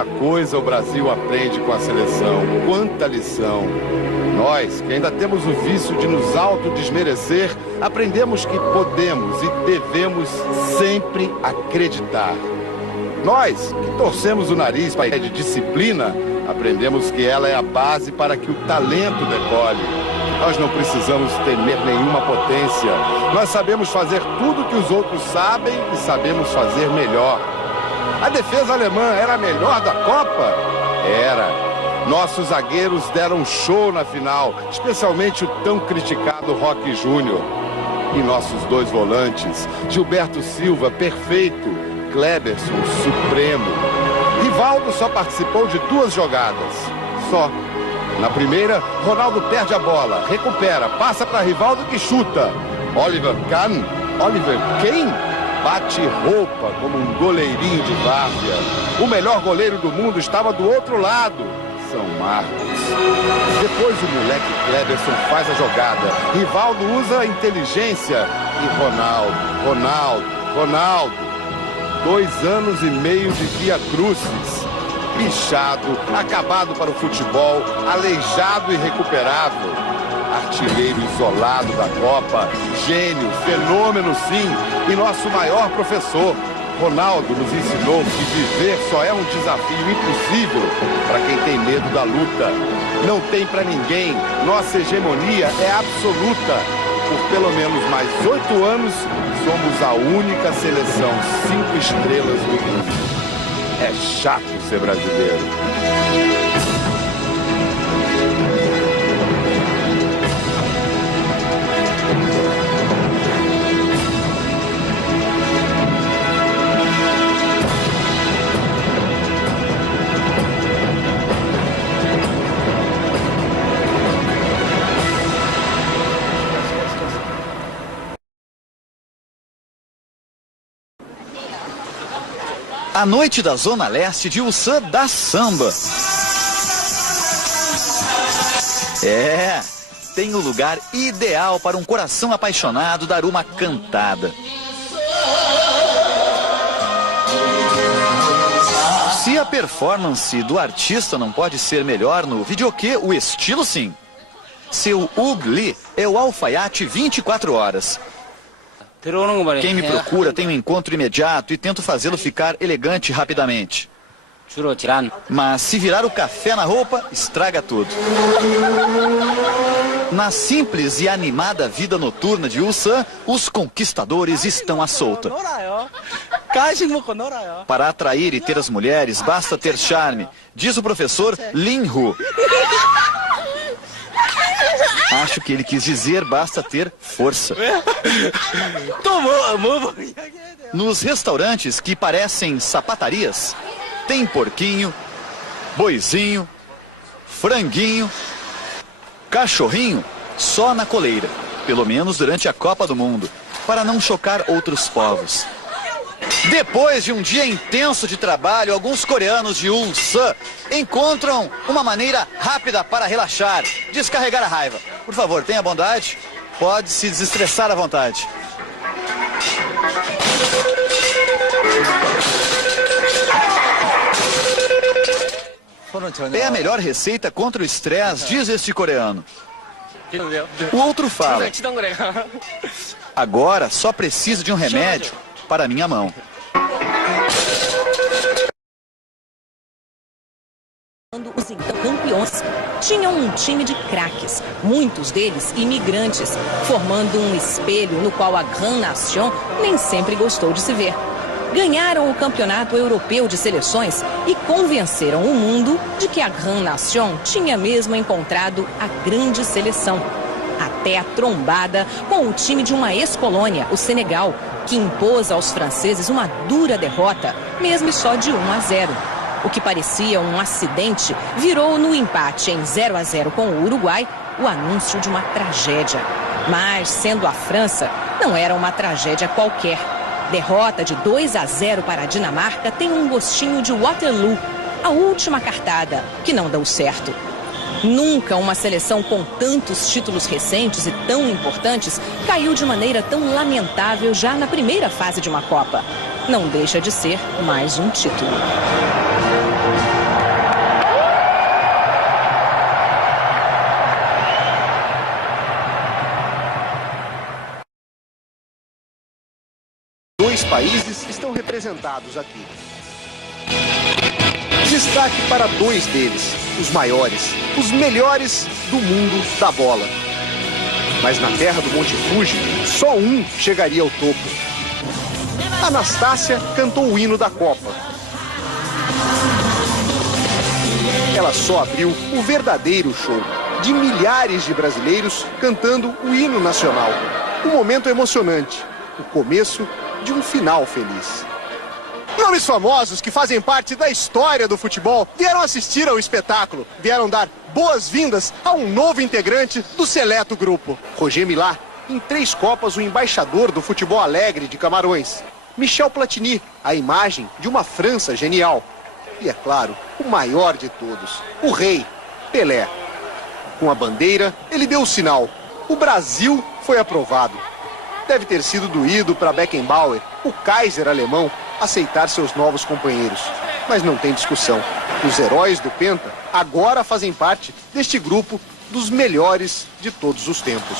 Quanta coisa o Brasil aprende com a seleção, quanta lição. Nós, que ainda temos o vício de nos autodesmerecer, aprendemos que podemos e devemos sempre acreditar. Nós, que torcemos o nariz para a ideia de disciplina, aprendemos que ela é a base para que o talento decole. Nós não precisamos temer nenhuma potência. Nós sabemos fazer tudo que os outros sabem e sabemos fazer melhor. A defesa alemã era a melhor da Copa? Era. Nossos zagueiros deram show na final, especialmente o tão criticado Roque Júnior. E nossos dois volantes, Gilberto Silva, perfeito, Kleberson, supremo. Rivaldo só participou de 2 jogadas, só. Na primeira, Ronaldo perde a bola, recupera, passa para Rivaldo que chuta. Oliver Kahn, Oliver quem? Bate roupa como um goleirinho de várzea. O melhor goleiro do mundo estava do outro lado, São Marcos. Depois o moleque Kleberson faz a jogada. Rivaldo usa a inteligência e Ronaldo. 2 anos e meio de Via Crucis. Bichado, acabado para o futebol, aleijado e recuperável. Artilheiro isolado da Copa, gênio, fenômeno sim, e nosso maior professor. Ronaldo nos ensinou que viver só é um desafio impossível para quem tem medo da luta. Não tem para ninguém, nossa hegemonia é absoluta. Por pelo menos mais 8 anos, somos a única seleção 5 estrelas do mundo. É chato ser brasileiro. A noite da Zona Leste de Ulsan dá samba. Tem o lugar ideal para um coração apaixonado dar uma cantada. Se a performance do artista não pode ser melhor no videokê, o estilo sim. Seu Ug Lee é o alfaiate 24 horas. Quem me procura tem um encontro imediato e tento fazê-lo ficar elegante rapidamente. Mas se virar o café na roupa, estraga tudo. Na simples e animada vida noturna de Ulsan, os conquistadores estão à solta. Para atrair e ter as mulheres, basta ter charme, diz o professor Lin Hu. Acho que ele quis dizer basta ter força. Nos restaurantes que parecem sapatarias, tem porquinho, boizinho, franguinho, cachorrinho, só na coleira. Pelo menos durante a Copa do Mundo, para não chocar outros povos. Depois de um dia intenso de trabalho, alguns coreanos de Ulsan encontram uma maneira rápida para relaxar, descarregar a raiva. Por favor, tenha bondade, pode se desestressar à vontade. É a melhor receita contra o estresse, diz este coreano. O outro fala: agora só preciso de um remédio para minha mão. Os então campeões tinham um time de craques, muitos deles imigrantes, formando um espelho no qual a Grande Nation nem sempre gostou de se ver. Ganharam o campeonato europeu de seleções e convenceram o mundo de que a Grande Nation tinha mesmo encontrado a grande seleção. Até a trombada com o time de uma ex-colônia, o Senegal, que impôs aos franceses uma dura derrota, mesmo só de 1-0. O que parecia um acidente virou no empate em 0-0 com o Uruguai o anúncio de uma tragédia. Mas, sendo a França, não era uma tragédia qualquer. Derrota de 2-0 para a Dinamarca tem um gostinho de Waterloo, a última cartada, que não deu certo. Nunca uma seleção com tantos títulos recentes e tão importantes caiu de maneira tão lamentável já na primeira fase de uma Copa. Não deixa de ser mais um título. 6 países estão representados aqui. Destaque para 2 deles, os maiores, os melhores do mundo da bola. Mas na terra do Monte Fuji, só um chegaria ao topo. Anastácia cantou o hino da Copa. Ela só abriu o verdadeiro show, de milhares de brasileiros cantando o hino nacional. Um momento emocionante, o começo de um final feliz. Nomes famosos que fazem parte da história do futebol vieram assistir ao espetáculo, vieram dar boas-vindas a um novo integrante do seleto grupo. Roger Milá, em 3 Copas o embaixador do futebol alegre de Camarões. Michel Platini, a imagem de uma França genial. E é claro, o maior de todos, o rei, Pelé. Com a bandeira, ele deu o sinal. O Brasil foi aprovado. Deve ter sido doído para Beckenbauer, o Kaiser alemão, aceitar seus novos companheiros. Mas não tem discussão. Os heróis do Penta agora fazem parte deste grupo dos melhores de todos os tempos.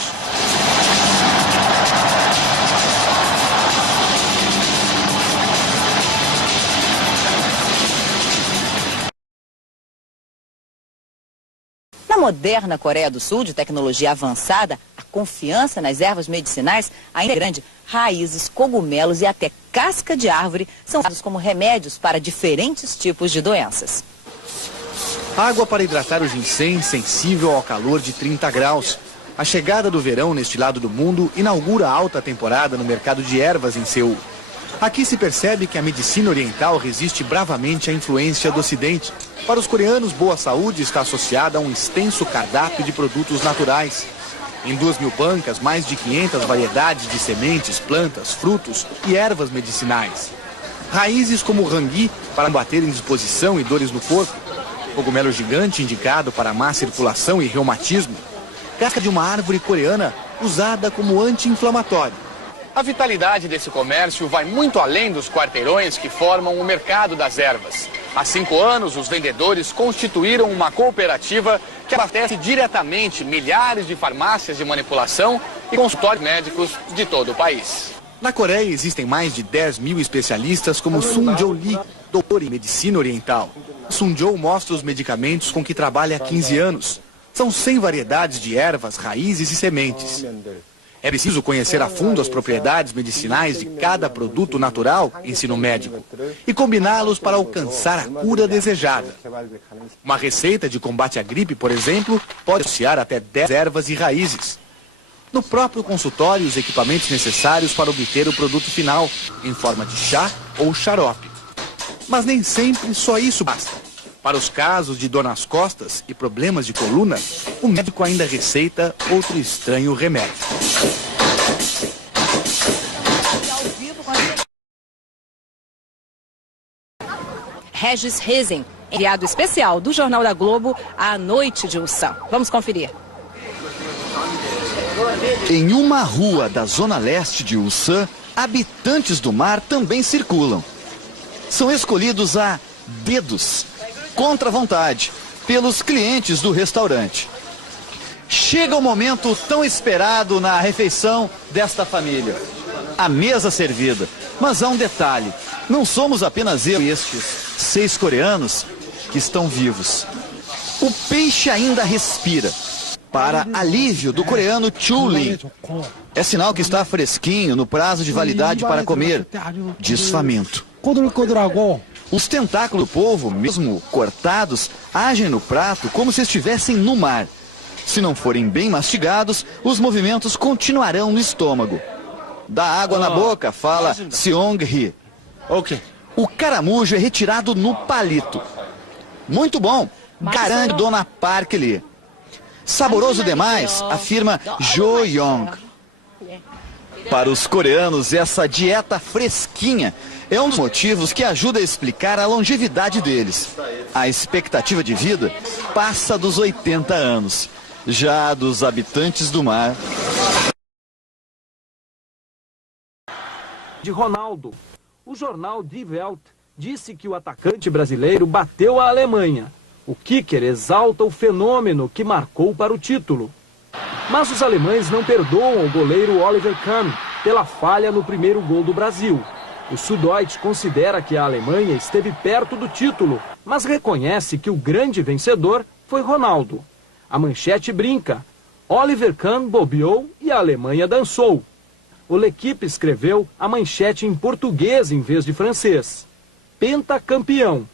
Na moderna Coreia do Sul, de tecnologia avançada, a confiança nas ervas medicinais ainda é grande. Raízes, cogumelos e até casca de árvore são usados como remédios para diferentes tipos de doenças. Água para hidratar o ginseng sensível ao calor de 30 graus. A chegada do verão neste lado do mundo inaugura a alta temporada no mercado de ervas em Seul. Aqui se percebe que a medicina oriental resiste bravamente à influência do Ocidente. Para os coreanos, boa saúde está associada a um extenso cardápio de produtos naturais. Em 2.000 bancas, mais de 500 variedades de sementes, plantas, frutos e ervas medicinais. Raízes como o rangui para combater indisposição e dores no corpo. Cogumelo gigante indicado para má circulação e reumatismo. Casca de uma árvore coreana usada como anti-inflamatório. A vitalidade desse comércio vai muito além dos quarteirões que formam o mercado das ervas. Há 5 anos, os vendedores constituíram uma cooperativa que abastece diretamente milhares de farmácias de manipulação e consultórios médicos de todo o país. Na Coreia existem mais de 10.000 especialistas como Sun Jo Lee, doutor em medicina oriental. Sun Jo mostra os medicamentos com que trabalha há 15 anos. São 100 variedades de ervas, raízes e sementes. É preciso conhecer a fundo as propriedades medicinais de cada produto natural, ensino médico, e combiná-los para alcançar a cura desejada. Uma receita de combate à gripe, por exemplo, pode associar até 10 ervas e raízes. No próprio consultório, os equipamentos necessários para obter o produto final, em forma de chá ou xarope. Mas nem sempre só isso basta. Para os casos de dor nas costas e problemas de coluna, o médico ainda receita outro estranho remédio. Regis Rezin, enviado especial do Jornal da Globo à noite de Ulsan. Vamos conferir. Em uma rua da zona leste de Ulsan, habitantes do mar também circulam. São escolhidos a dedos, contra a vontade, pelos clientes do restaurante. Chega o momento tão esperado na refeição desta família. A mesa servida. Mas há um detalhe. Não somos apenas eu e estes 6 coreanos que estão vivos. O peixe ainda respira. Para alívio do coreano Chu Lee. É sinal que está fresquinho no prazo de validade para comer. Diz faminto. Os tentáculos do polvo, mesmo cortados, agem no prato como se estivessem no mar. Se não forem bem mastigados, os movimentos continuarão no estômago. Da água na boca, fala Seong-hee. O caramujo é retirado no palito. Muito bom, garante Dona Park Lee. Saboroso demais, afirma Jo Young. Para os coreanos, essa dieta fresquinha é um dos motivos que ajuda a explicar a longevidade deles. A expectativa de vida passa dos 80 anos. Já dos habitantes do mar. De Ronaldo. O jornal Die Welt disse que o atacante brasileiro bateu a Alemanha. O kicker exalta o fenômeno que marcou para o título. Mas os alemães não perdoam o goleiro Oliver Kahn pela falha no primeiro gol do Brasil. O Süddeutsche considera que a Alemanha esteve perto do título, mas reconhece que o grande vencedor foi Ronaldo. A manchete brinca: Oliver Kahn bobeou e a Alemanha dançou. O L'Équipe escreveu a manchete em português em vez de francês: pentacampeão.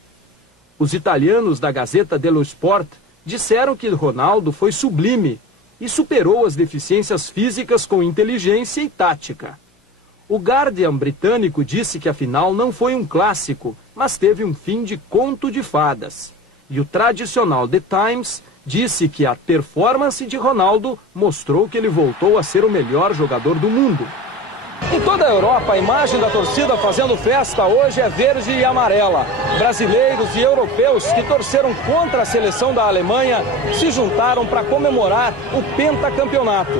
Os italianos da Gazzetta dello Sport disseram que Ronaldo foi sublime e superou as deficiências físicas com inteligência e tática. O Guardian britânico disse que a final não foi um clássico, mas teve um fim de conto de fadas. E o tradicional The Times disse que a performance de Ronaldo mostrou que ele voltou a ser o melhor jogador do mundo. Em toda a Europa, a imagem da torcida fazendo festa hoje é verde e amarela. Brasileiros e europeus que torceram contra a seleção da Alemanha se juntaram para comemorar o pentacampeonato.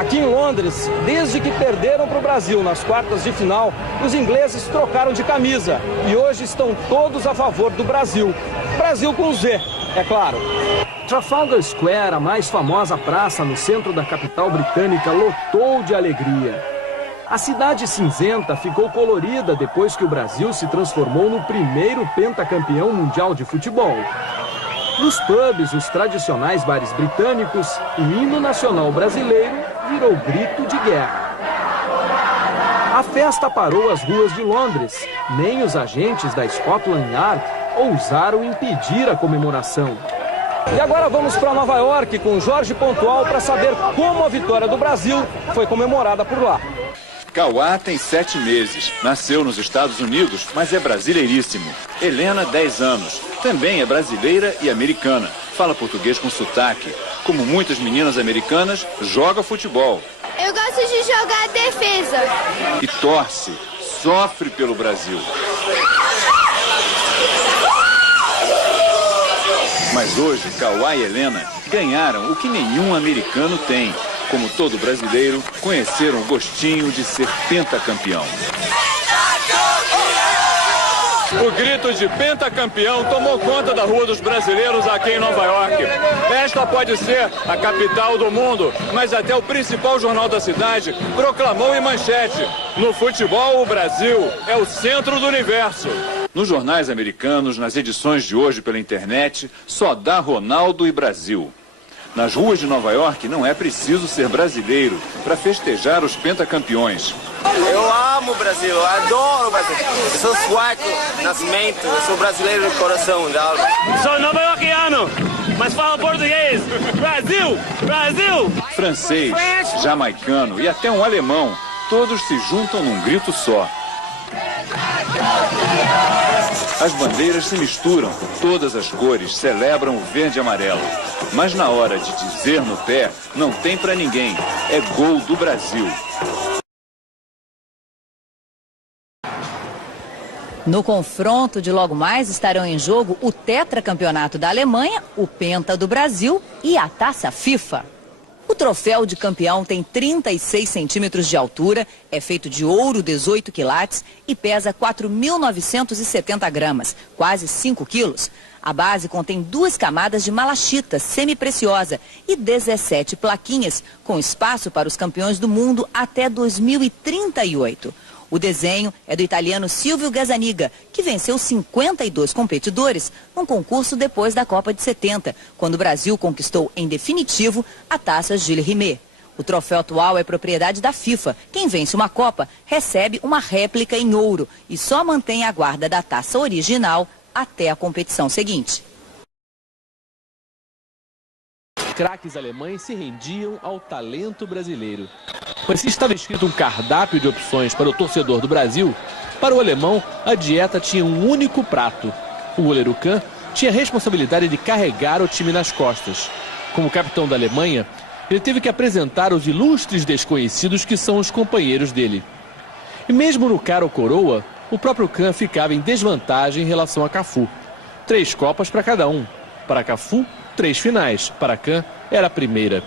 Aqui em Londres, desde que perderam para o Brasil nas quartas de final, os ingleses trocaram de camisa e hoje estão todos a favor do Brasil. Brasil com Z, é claro. Trafalgar Square, a mais famosa praça no centro da capital britânica, lotou de alegria. A cidade cinzenta ficou colorida depois que o Brasil se transformou no primeiro pentacampeão mundial de futebol. Nos pubs, os tradicionais bares britânicos, o hino nacional brasileiro virou grito de guerra. A festa parou as ruas de Londres. Nem os agentes da Scotland Yard ousaram impedir a comemoração. E agora vamos para Nova York com Jorge Pontual para saber como a vitória do Brasil foi comemorada por lá. Cauá tem 7 meses, nasceu nos Estados Unidos, mas é brasileiríssimo. Helena, 10 anos, também é brasileira e americana. Fala português com sotaque. Como muitas meninas americanas, joga futebol. Eu gosto de jogar defesa. E torce, sofre pelo Brasil. Mas hoje, Cauá e Helena ganharam o que nenhum americano tem. Como todo brasileiro, conheceram o gostinho de ser pentacampeão. O grito de pentacampeão tomou conta da Rua dos Brasileiros aqui em Nova York. Esta pode ser a capital do mundo, mas até o principal jornal da cidade proclamou em manchete: no futebol, o Brasil é o centro do universo. Nos jornais americanos, nas edições de hoje pela internet, só dá Ronaldo e Brasil. Nas ruas de Nova York não é preciso ser brasileiro para festejar os pentacampeões. Eu amo o Brasil, eu adoro o Brasil. Eu sou sueco, nascimento, eu sou brasileiro de coração, de alma. Sou nova-iorquiano, mas falo português. Brasil, Brasil! Francês, jamaicano e até um alemão, todos se juntam num grito só. As bandeiras se misturam, todas as cores celebram o verde e amarelo. Mas na hora de dizer no pé, não tem pra ninguém. É gol do Brasil. No confronto de logo mais estarão em jogo o tetracampeonato da Alemanha, o Penta do Brasil e a Taça FIFA. O troféu de campeão tem 36 centímetros de altura, é feito de ouro 18 quilates e pesa 4.970 gramas, quase 5 quilos. A base contém 2 camadas de malachita semi-preciosa e 17 plaquinhas, com espaço para os campeões do mundo até 2038. O desenho é do italiano Silvio Gazzaniga, que venceu 52 competidores num concurso depois da Copa de 70, quando o Brasil conquistou em definitivo a Taça Gilles Rimet. O troféu atual é propriedade da FIFA. Quem vence uma Copa recebe uma réplica em ouro e só mantém a guarda da taça original até a competição seguinte. Craques alemães se rendiam ao talento brasileiro. Mas se estava escrito um cardápio de opções para o torcedor do Brasil, para o alemão a dieta tinha um único prato. O goleiro Kahn tinha a responsabilidade de carregar o time nas costas. Como capitão da Alemanha, ele teve que apresentar os ilustres desconhecidos que são os companheiros dele. E mesmo no cara ou coroa, o próprio Kahn ficava em desvantagem em relação a Cafu. 3 Copas para cada um. Para Cafu, 3 finais. Para Kahn, era a primeira.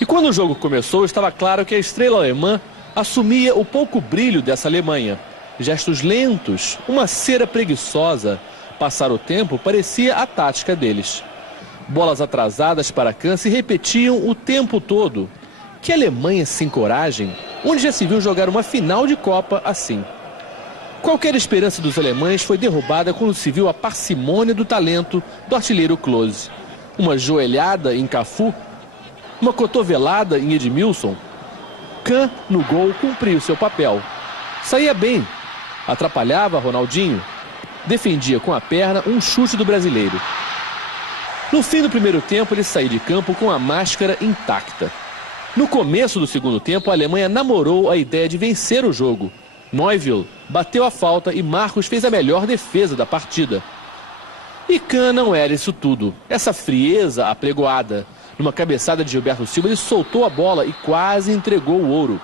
E quando o jogo começou, estava claro que a estrela alemã assumia o pouco brilho dessa Alemanha. Gestos lentos, uma cera preguiçosa. Passar o tempo parecia a tática deles. Bolas atrasadas para Kahn se repetiam o tempo todo. Que Alemanha sem coragem, onde já se viu jogar uma final de Copa assim. Qualquer esperança dos alemães foi derrubada quando se viu a parcimônia do talento do artilheiro Klose. Uma joelhada em Cafu, uma cotovelada em Edmilson. Kahn, no gol, cumpriu seu papel. Saía bem, atrapalhava Ronaldinho, defendia com a perna um chute do brasileiro. No fim do primeiro tempo, ele saiu de campo com a máscara intacta. No começo do segundo tempo, a Alemanha namorou a ideia de vencer o jogo. Neuville bateu a falta e Marcos fez a melhor defesa da partida. E Kahn não era isso tudo. Essa frieza apregoada. Numa cabeçada de Gilberto Silva, ele soltou a bola e quase entregou o ouro.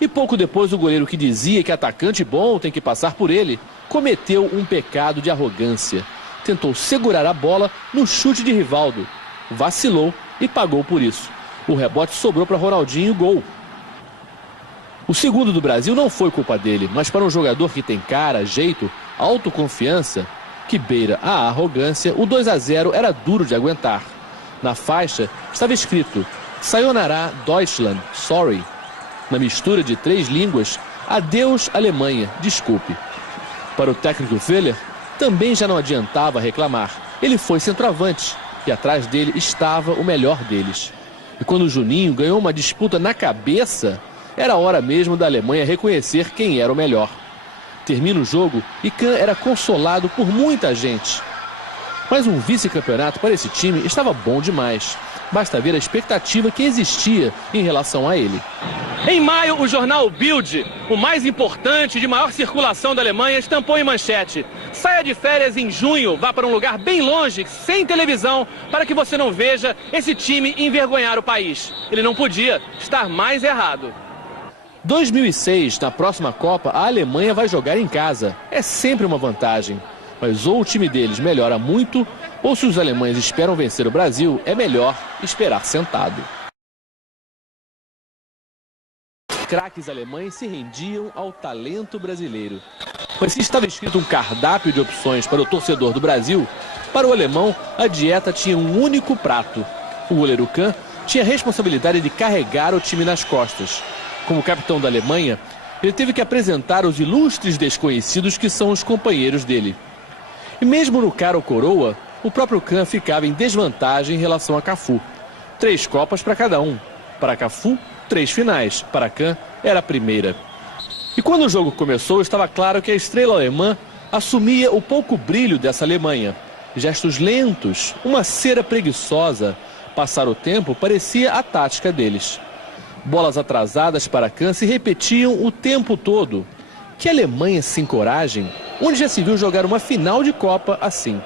E pouco depois, o goleiro que dizia que atacante bom tem que passar por ele, cometeu um pecado de arrogância. Tentou segurar a bola no chute de Rivaldo. Vacilou e pagou por isso. O rebote sobrou para Ronaldinho, gol. O segundo do Brasil não foi culpa dele, mas para um jogador que tem cara, jeito, autoconfiança, que beira a arrogância, o 2-0 era duro de aguentar. Na faixa estava escrito Sayonara Deutschland, sorry. Na mistura de 3 línguas, adeus Alemanha, desculpe. Para o técnico Völler, também já não adiantava reclamar. Ele foi centroavante e atrás dele estava o melhor deles. E quando o Juninho ganhou uma disputa na cabeça, era hora mesmo da Alemanha reconhecer quem era o melhor. Termina o jogo e Kahn era consolado por muita gente. Mas um vice-campeonato para esse time estava bom demais. Basta ver a expectativa que existia em relação a ele. Em maio, o jornal Bild, o mais importante de maior circulação da Alemanha, estampou em manchete: saia de férias em junho, vá para um lugar bem longe, sem televisão, para que você não veja esse time envergonhar o país. Ele não podia estar mais errado. 2006, na próxima Copa, a Alemanha vai jogar em casa. É sempre uma vantagem. Mas ou o time deles melhora muito, ou se os alemães esperam vencer o Brasil, é melhor esperar sentado. Craques alemães se rendiam ao talento brasileiro. Mas se estava escrito um cardápio de opções para o torcedor do Brasil, para o alemão a dieta tinha um único prato. O goleiro Kahn tinha a responsabilidade de carregar o time nas costas. Como capitão da Alemanha, ele teve que apresentar os ilustres desconhecidos que são os companheiros dele. E mesmo no cara ou coroa, o próprio Kahn ficava em desvantagem em relação a Cafu. 3 Copas para cada um. Para Cafu, 3 finais. Para Kahn, era a primeira. E quando o jogo começou, estava claro que a estrela alemã assumia o pouco brilho dessa Alemanha. Gestos lentos, uma cera preguiçosa. Passar o tempo parecia a tática deles. Bolas atrasadas para Kahn se repetiam o tempo todo. Que Alemanha sem coragem, onde já se viu jogar uma final de Copa assim.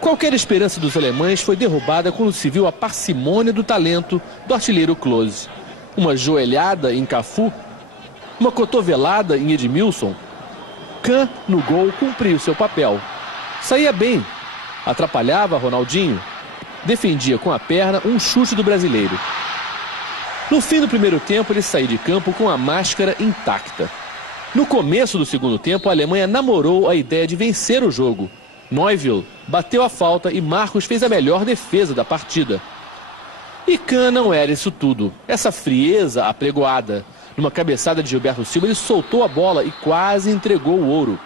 Qualquer esperança dos alemães foi derrubada quando se viu a parcimônia do talento do artilheiro Klose. Uma joelhada em Cafu, uma cotovelada em Edmilson. Kahn, no gol, cumpriu seu papel. Saía bem, atrapalhava Ronaldinho, defendia com a perna um chute do brasileiro. No fim do primeiro tempo, ele saiu de campo com a máscara intacta. No começo do segundo tempo, a Alemanha namorou a ideia de vencer o jogo. Neuville bateu a falta e Marcos fez a melhor defesa da partida. E Kahn não era isso tudo. Essa frieza apregoada. Numa cabeçada de Gilberto Silva, ele soltou a bola e quase entregou o ouro.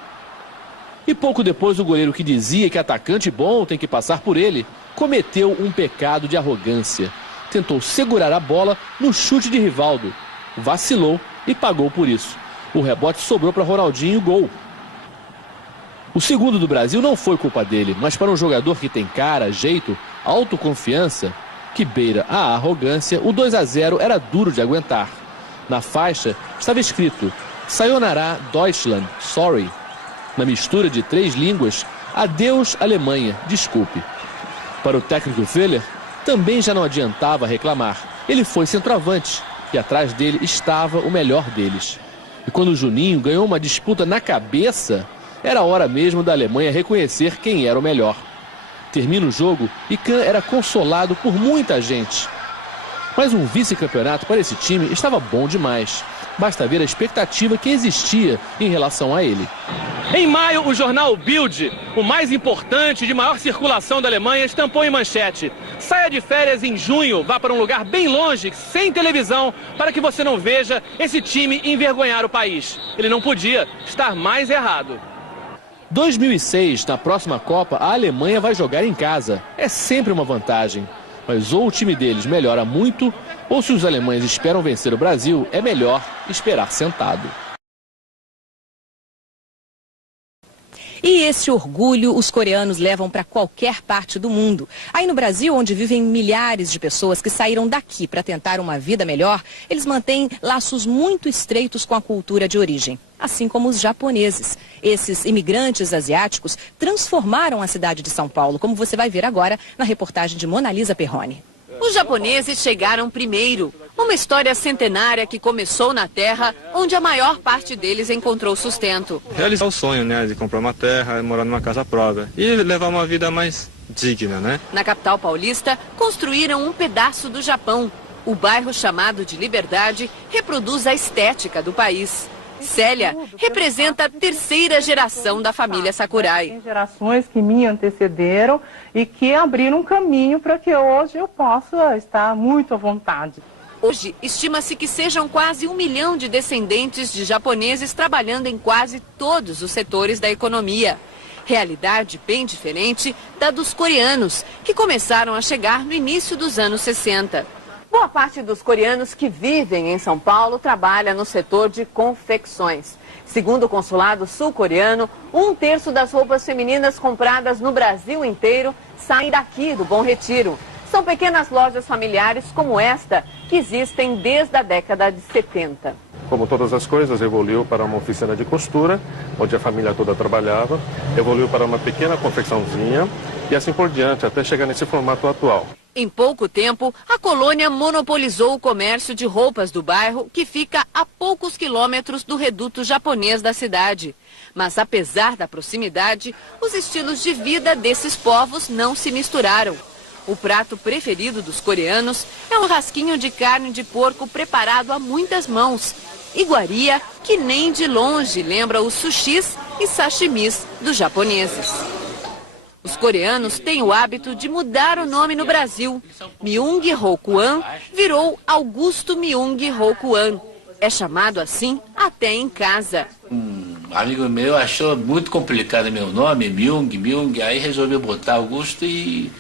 E pouco depois, o goleiro que dizia que atacante bom tem que passar por ele, cometeu um pecado de arrogância. Tentou segurar a bola no chute de Rivaldo. Vacilou e pagou por isso. O rebote sobrou para Ronaldinho, gol. O segundo do Brasil não foi culpa dele, mas para um jogador que tem cara, jeito, autoconfiança, que beira a arrogância, o 2-0 era duro de aguentar. Na faixa estava escrito Sayonara Deutschland, sorry. Na mistura de 3 línguas, adeus Alemanha, desculpe. Para o técnico Völler, também já não adiantava reclamar. Ele foi centroavante e atrás dele estava o melhor deles. E quando o Juninho ganhou uma disputa na cabeça, era hora mesmo da Alemanha reconhecer quem era o melhor. Termina o jogo e Kahn era consolado por muita gente. Mas um vice-campeonato para esse time estava bom demais. Basta ver a expectativa que existia em relação a ele. Em maio, o jornal Bild, o mais importante de maior circulação da Alemanha, estampou em manchete: Saia de férias em junho, vá para um lugar bem longe, sem televisão, para que você não veja esse time envergonhar o país. Ele não podia estar mais errado. 2006, na próxima Copa, a Alemanha vai jogar em casa. É sempre uma vantagem. Mas ou o time deles melhora muito, ou se os alemães esperam vencer o Brasil, é melhor esperar sentado. E esse orgulho os coreanos levam para qualquer parte do mundo. Aí no Brasil, onde vivem milhares de pessoas que saíram daqui para tentar uma vida melhor, eles mantêm laços muito estreitos com a cultura de origem, assim como os japoneses. Esses imigrantes asiáticos transformaram a cidade de São Paulo, como você vai ver agora na reportagem de Mona Lisa Perrone. Os japoneses chegaram primeiro. Uma história centenária que começou na terra, onde a maior parte deles encontrou sustento. Realizar o sonho, né, de comprar uma terra, morar numa casa própria e levar uma vida mais digna, né? Na capital paulista, construíram um pedaço do Japão. O bairro chamado de Liberdade reproduz a estética do país. Célia representa a terceira geração da família Sakurai. Tem gerações que me antecederam e que abriram um caminho para que hoje eu possa estar muito à vontade. Hoje, estima-se que sejam quase 1 milhão de descendentes de japoneses trabalhando em quase todos os setores da economia. Realidade bem diferente da dos coreanos, que começaram a chegar no início dos anos 60. Boa parte dos coreanos que vivem em São Paulo trabalha no setor de confecções. Segundo o consulado sul-coreano, 1/3 das roupas femininas compradas no Brasil inteiro saem daqui do Bom Retiro. São pequenas lojas familiares como esta, que existem desde a década de 70. Como todas as coisas, evoluiu para uma oficina de costura, onde a família toda trabalhava, evoluiu para uma pequena confecçãozinha e assim por diante, até chegar nesse formato atual. Em pouco tempo, a colônia monopolizou o comércio de roupas do bairro, que fica a poucos quilômetros do reduto japonês da cidade. Mas apesar da proximidade, os estilos de vida desses povos não se misturaram. O prato preferido dos coreanos é um rasquinho de carne de porco preparado a muitas mãos. Iguaria que nem de longe lembra os sushis e sashimis dos japoneses. Os coreanos têm o hábito de mudar o nome no Brasil. Myung-Ho Kwan virou Augusto Myung-Ho Kwan. É chamado assim até em casa. Um amigo meu achou muito complicado meu nome, Myung, aí resolveu botar Augusto e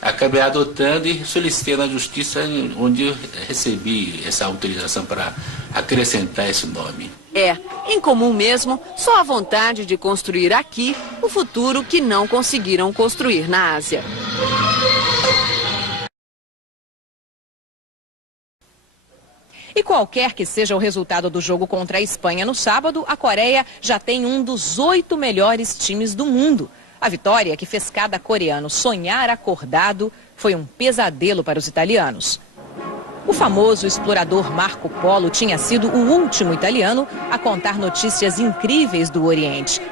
acabei adotando e solicitei na justiça, onde eu recebi essa autorização para acrescentar esse nome. É incomum mesmo, só a vontade de construir aqui o futuro que não conseguiram construir na Ásia. E qualquer que seja o resultado do jogo contra a Espanha no sábado, a Coreia já tem um dos 8 melhores times do mundo. A vitória, que fez cada coreano sonhar acordado, foi um pesadelo para os italianos. O famoso explorador Marco Polo tinha sido o último italiano a contar notícias incríveis do Oriente,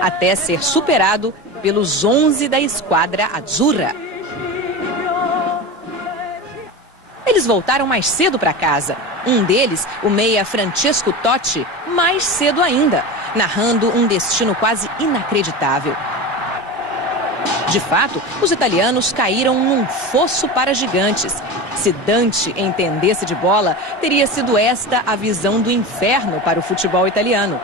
até ser superado pelos 11 da Esquadra Azzurra. Eles voltaram mais cedo para casa. Um deles, o meia Francesco Totti, mais cedo ainda, narrando um destino quase inacreditável. De fato, os italianos caíram num fosso para gigantes. Se Dante entendesse de bola, teria sido esta a visão do inferno para o futebol italiano.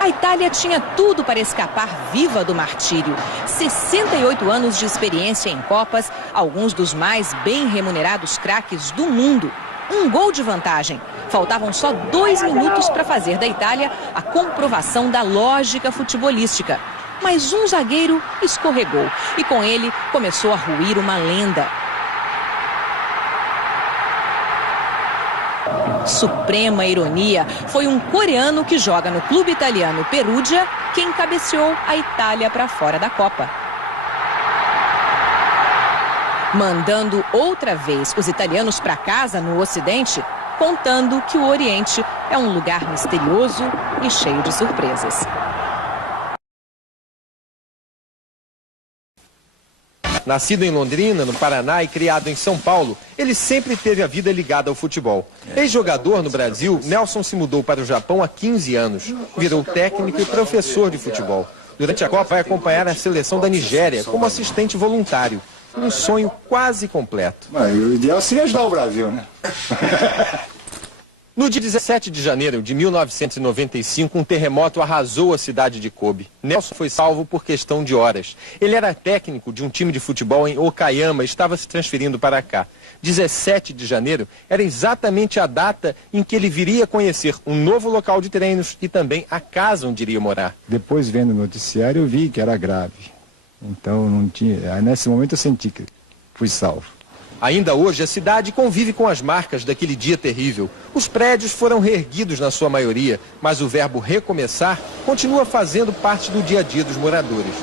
A Itália tinha tudo para escapar viva do martírio. 68 anos de experiência em Copas, alguns dos mais bem remunerados craques do mundo. Um gol de vantagem. Faltavam só 2 minutos para fazer da Itália a comprovação da lógica futebolística. Mas um zagueiro escorregou e com ele começou a ruir uma lenda. Suprema ironia, foi um coreano que joga no clube italiano Perugia quem cabeceou a Itália para fora da Copa. Mandando outra vez os italianos para casa no Ocidente, contando que o Oriente é um lugar misterioso e cheio de surpresas. Nascido em Londrina, no Paraná, e criado em São Paulo, ele sempre teve a vida ligada ao futebol. Ex-jogador no Brasil, Nelson se mudou para o Japão há 15 anos. Virou técnico e professor de futebol. Durante a Copa vai acompanhar a seleção da Nigéria como assistente voluntário. Um sonho quase completo. O ideal seria ajudar o Brasil, né? No dia 17 de janeiro de 1995, um terremoto arrasou a cidade de Kobe. Nelson foi salvo por questão de horas. Ele era técnico de um time de futebol em Okayama e estava se transferindo para cá. 17 de janeiro era exatamente a data em que ele viria conhecer um novo local de treinos e também a casa onde iria morar. Depois, vendo o noticiário, eu vi que era grave. Então, não tinha. Nesse momento, eu senti que fui salvo. Ainda hoje, a cidade convive com as marcas daquele dia terrível. Os prédios foram reerguidos na sua maioria, mas o verbo recomeçar continua fazendo parte do dia a dia dos moradores.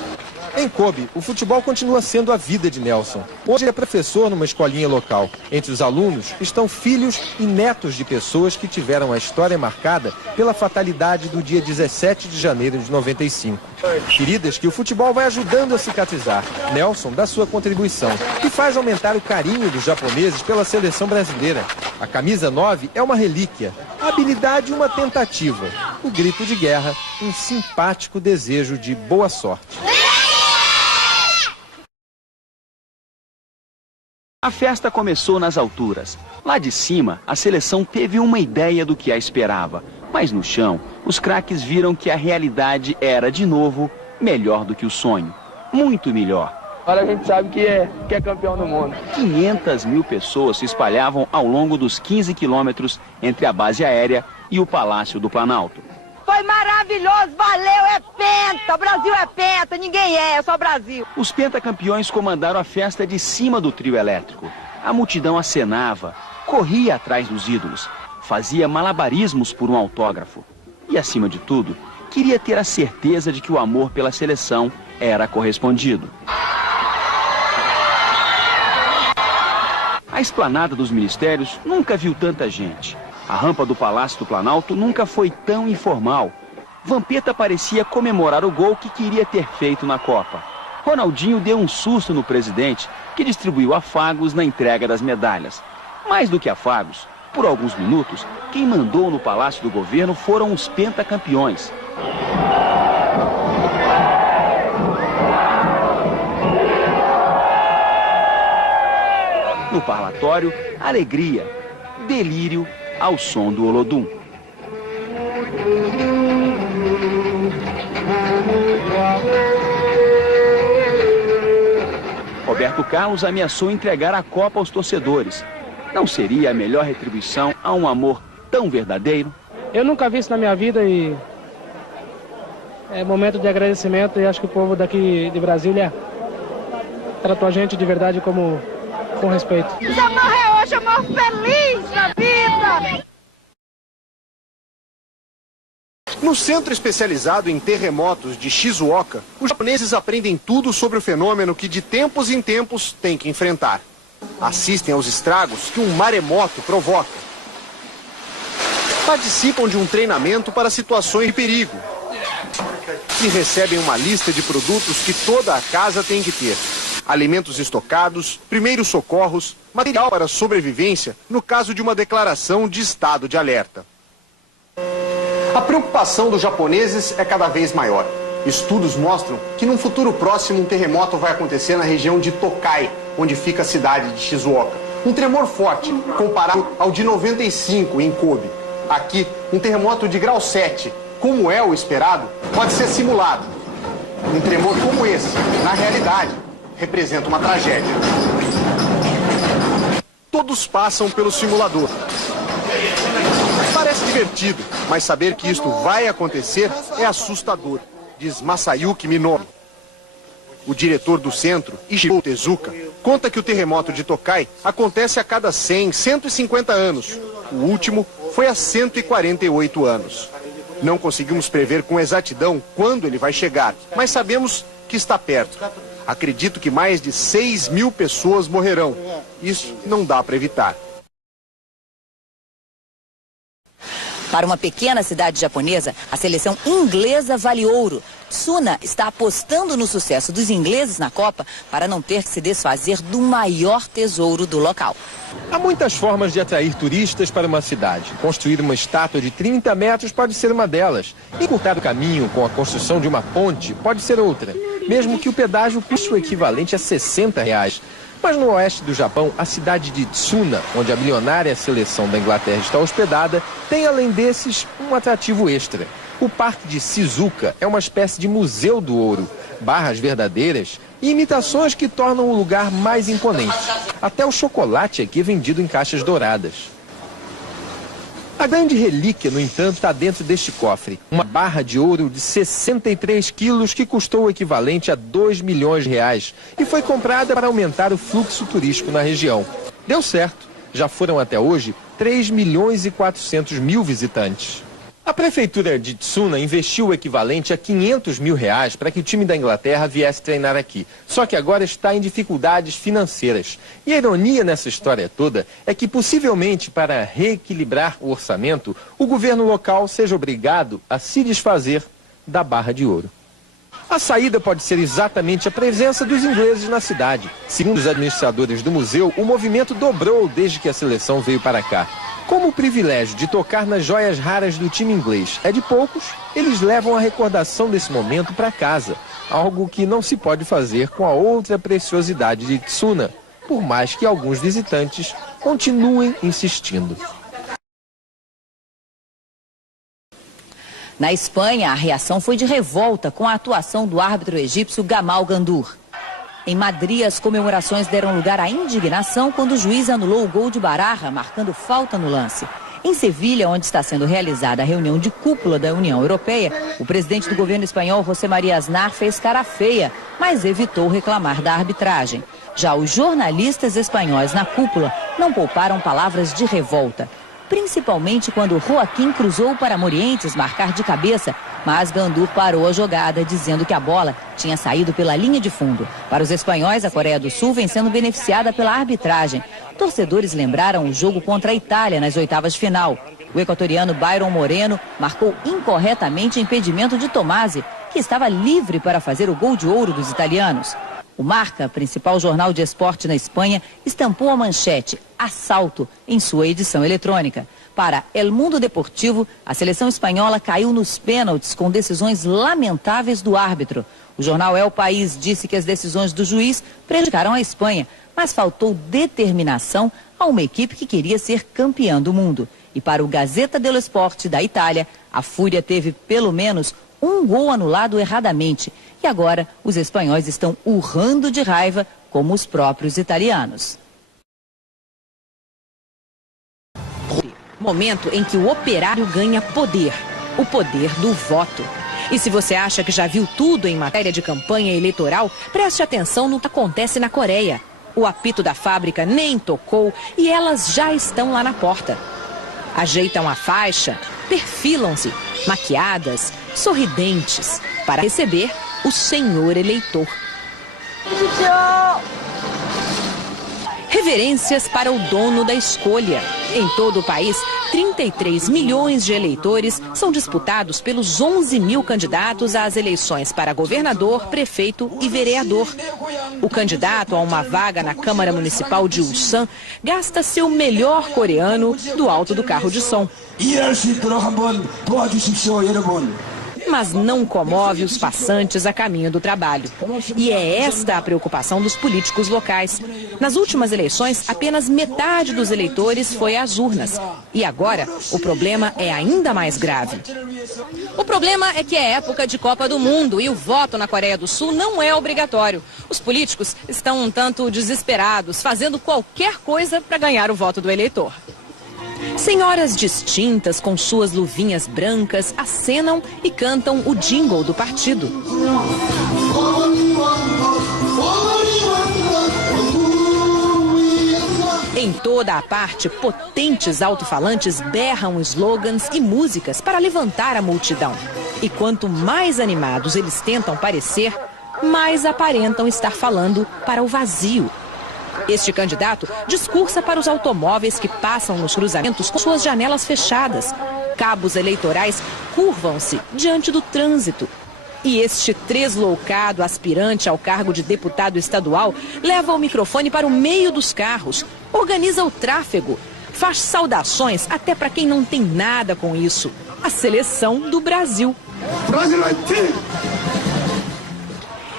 Em Kobe, o futebol continua sendo a vida de Nelson. Hoje ele é professor numa escolinha local. Entre os alunos estão filhos e netos de pessoas que tiveram a história marcada pela fatalidade do dia 17 de janeiro de 95. Feridas que o futebol vai ajudando a cicatrizar. Nelson dá sua contribuição e faz aumentar o carinho dos japoneses pela seleção brasileira. A camisa 9 é uma relíquia, a habilidade uma tentativa, o grito de guerra, um simpático desejo de boa sorte. A festa começou nas alturas. Lá de cima, a seleção teve uma ideia do que a esperava. Mas no chão, os craques viram que a realidade era, de novo, melhor do que o sonho. Muito melhor. Agora a gente sabe que é campeão do mundo. 500 mil pessoas se espalhavam ao longo dos 15 quilômetros entre a base aérea e o Palácio do Planalto. Foi maravilhoso, valeu, é penta, o Brasil é penta, ninguém é só Brasil. Os pentacampeões comandaram a festa de cima do trio elétrico. A multidão acenava, corria atrás dos ídolos, fazia malabarismos por um autógrafo. E, acima de tudo, queria ter a certeza de que o amor pela seleção era correspondido. A esplanada dos ministérios nunca viu tanta gente. A rampa do Palácio do Planalto nunca foi tão informal. Vampeta parecia comemorar o gol que queria ter feito na Copa. Ronaldinho deu um susto no presidente, que distribuiu afagos na entrega das medalhas. Mais do que afagos, por alguns minutos, quem mandou no Palácio do Governo foram os pentacampeões. No parlatório, alegria, delírio, ao som do Olodum. Roberto Carlos ameaçou entregar a Copa aos torcedores. Não seria a melhor retribuição a um amor tão verdadeiro? Eu nunca vi isso na minha vida e é momento de agradecimento, e acho que o povo daqui de Brasília tratou a gente de verdade com respeito. Esse amor é hoje, amor feliz na vida! No centro especializado em terremotos de Shizuoka, os japoneses aprendem tudo sobre o fenômeno que de tempos em tempos tem que enfrentar. Assistem aos estragos que um maremoto provoca. Participam de um treinamento para situações de perigo. E recebem uma lista de produtos que toda a casa tem que ter. Alimentos estocados, primeiros socorros, material para sobrevivência no caso de uma declaração de estado de alerta. A preocupação dos japoneses é cada vez maior. Estudos mostram que num futuro próximo um terremoto vai acontecer na região de Tokai, onde fica a cidade de Shizuoka. Um tremor forte, comparado ao de 95 em Kobe. Aqui, um terremoto de grau 7, como é o esperado, pode ser simulado. Um tremor como esse, na realidade, representa uma tragédia. Todos passam pelo simulador. Parece divertido, mas saber que isto vai acontecer é assustador, diz Masayuki Minoru. O diretor do centro, Ishiro Tezuka, conta que o terremoto de Tokai acontece a cada 100, 150 anos. O último foi há 148 anos. Não conseguimos prever com exatidão quando ele vai chegar, mas sabemos que está perto. Acredito que mais de 6 mil pessoas morrerão. Isso não dá para evitar. Para uma pequena cidade japonesa, a seleção inglesa vale ouro. Tsuna está apostando no sucesso dos ingleses na Copa para não ter que se desfazer do maior tesouro do local. Há muitas formas de atrair turistas para uma cidade. Construir uma estátua de 30 metros pode ser uma delas. Encurtar o caminho com a construção de uma ponte pode ser outra, mesmo que o pedágio custe o equivalente a R$60. Mas no oeste do Japão, a cidade de Tsuna, onde a milionária seleção da Inglaterra está hospedada, tem além desses um atrativo extra. O Parque de Shizuka é uma espécie de museu do ouro, barras verdadeiras e imitações que tornam o lugar mais imponente. Até o chocolate aqui é vendido em caixas douradas. A grande relíquia, no entanto, está dentro deste cofre. Uma barra de ouro de 63 quilos que custou o equivalente a R$2 milhões e foi comprada para aumentar o fluxo turístico na região. Deu certo. Já foram até hoje 3.400.000 visitantes. A prefeitura de Tsuna investiu o equivalente a R$500 mil para que o time da Inglaterra viesse treinar aqui. Só que agora está em dificuldades financeiras. E a ironia nessa história toda é que possivelmente para reequilibrar o orçamento, o governo local seja obrigado a se desfazer da barra de ouro. A saída pode ser exatamente a presença dos ingleses na cidade. Segundo os administradores do museu, o movimento dobrou desde que a seleção veio para cá. Como o privilégio de tocar nas joias raras do time inglês é de poucos, eles levam a recordação desse momento para casa, algo que não se pode fazer com a outra preciosidade de Tsuna, por mais que alguns visitantes continuem insistindo. Na Espanha, a reação foi de revolta com a atuação do árbitro egípcio Gamal Gandour. Em Madrid, as comemorações deram lugar à indignação quando o juiz anulou o gol de Baraja, marcando falta no lance. Em Sevilha, onde está sendo realizada a reunião de cúpula da União Europeia, o presidente do governo espanhol, José María Aznar, fez cara feia, mas evitou reclamar da arbitragem. Já os jornalistas espanhóis na cúpula não pouparam palavras de revolta, principalmente quando Joaquim cruzou para Morientes marcar de cabeça, mas Gandour parou a jogada, dizendo que a bola tinha saído pela linha de fundo. Para os espanhóis, a Coreia do Sul vem sendo beneficiada pela arbitragem. Torcedores lembraram o jogo contra a Itália nas oitavas de final. O equatoriano Byron Moreno marcou incorretamente impedimento de Tomasi, que estava livre para fazer o gol de ouro dos italianos. O Marca, principal jornal de esporte na Espanha, estampou a manchete "Assalto" em sua edição eletrônica. Para El Mundo Deportivo, a seleção espanhola caiu nos pênaltis com decisões lamentáveis do árbitro. O jornal El País disse que as decisões do juiz prejudicaram a Espanha, mas faltou determinação a uma equipe que queria ser campeã do mundo. E para o Gazzetta dello Sport da Itália, a Fúria teve pelo menos um gol anulado erradamente. E agora os espanhóis estão urrando de raiva, como os próprios italianos. Momento em que o operário ganha poder, o poder do voto. E se você acha que já viu tudo em matéria de campanha eleitoral, preste atenção no que acontece na Coreia. O apito da fábrica nem tocou e elas já estão lá na porta. Ajeitam a faixa, perfilam-se, maquiadas, sorridentes, para receber o senhor eleitor. Reverências para o dono da escolha. Em todo o país, 33 milhões de eleitores são disputados pelos 11 mil candidatos às eleições para governador, prefeito e vereador. O candidato a uma vaga na Câmara Municipal de Ulsan gasta seu melhor coreano do alto do carro de som. Mas não comove os passantes a caminho do trabalho. E é esta a preocupação dos políticos locais. Nas últimas eleições, apenas metade dos eleitores foi às urnas. E agora, o problema é ainda mais grave. O problema é que é época de Copa do Mundo e o voto na Coreia do Sul não é obrigatório. Os políticos estão um tanto desesperados, fazendo qualquer coisa para ganhar o voto do eleitor. Senhoras distintas com suas luvinhas brancas acenam e cantam o jingle do partido. Em toda a parte, potentes alto-falantes berram slogans e músicas para levantar a multidão. E quanto mais animados eles tentam parecer, mais aparentam estar falando para o vazio. Este candidato discursa para os automóveis que passam nos cruzamentos com suas janelas fechadas. Cabos eleitorais curvam-se diante do trânsito. E este tresloucado aspirante ao cargo de deputado estadual leva o microfone para o meio dos carros, organiza o tráfego, faz saudações até para quem não tem nada com isso. A seleção do Brasil.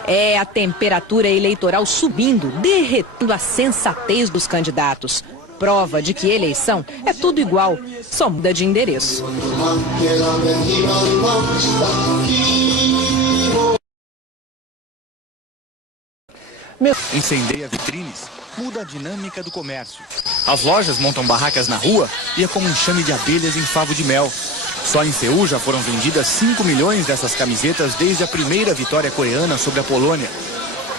É a temperatura eleitoral subindo, derretendo a sensatez dos candidatos. Prova de que eleição é tudo igual, só muda de endereço. Incendeia vitrines, muda a dinâmica do comércio. As lojas montam barracas na rua e é como um enxame de abelhas em favo de mel. Só em Seul já foram vendidas 5 milhões dessas camisetas desde a primeira vitória coreana sobre a Polônia.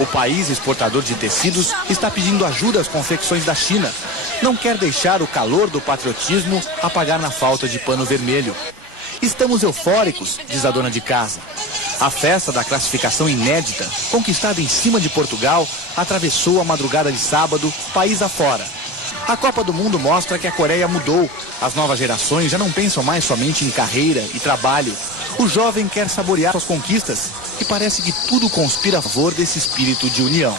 O país exportador de tecidos está pedindo ajuda às confecções da China. Não quer deixar o calor do patriotismo apagar na falta de pano vermelho. Estamos eufóricos, diz a dona de casa. A festa da classificação inédita, conquistada em cima de Portugal, atravessou a madrugada de sábado, país afora. A Copa do Mundo mostra que a Coreia mudou. As novas gerações já não pensam mais somente em carreira e trabalho. O jovem quer saborear suas conquistas e parece que tudo conspira a favor desse espírito de união.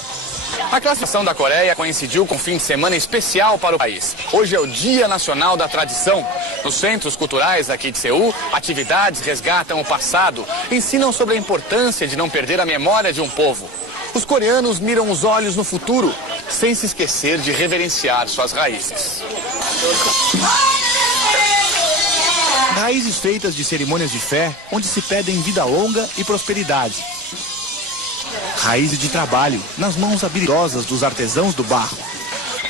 A classificação da Coreia coincidiu com um fim de semana especial para o país. Hoje é o Dia Nacional da Tradição. Nos centros culturais aqui de Seul, atividades resgatam o passado, ensinam sobre a importância de não perder a memória de um povo. Os coreanos miram os olhos no futuro, sem se esquecer de reverenciar suas raízes. Raízes feitas de cerimônias de fé, onde se pedem vida longa e prosperidade. Raízes de trabalho, nas mãos habilidosas dos artesãos do barro.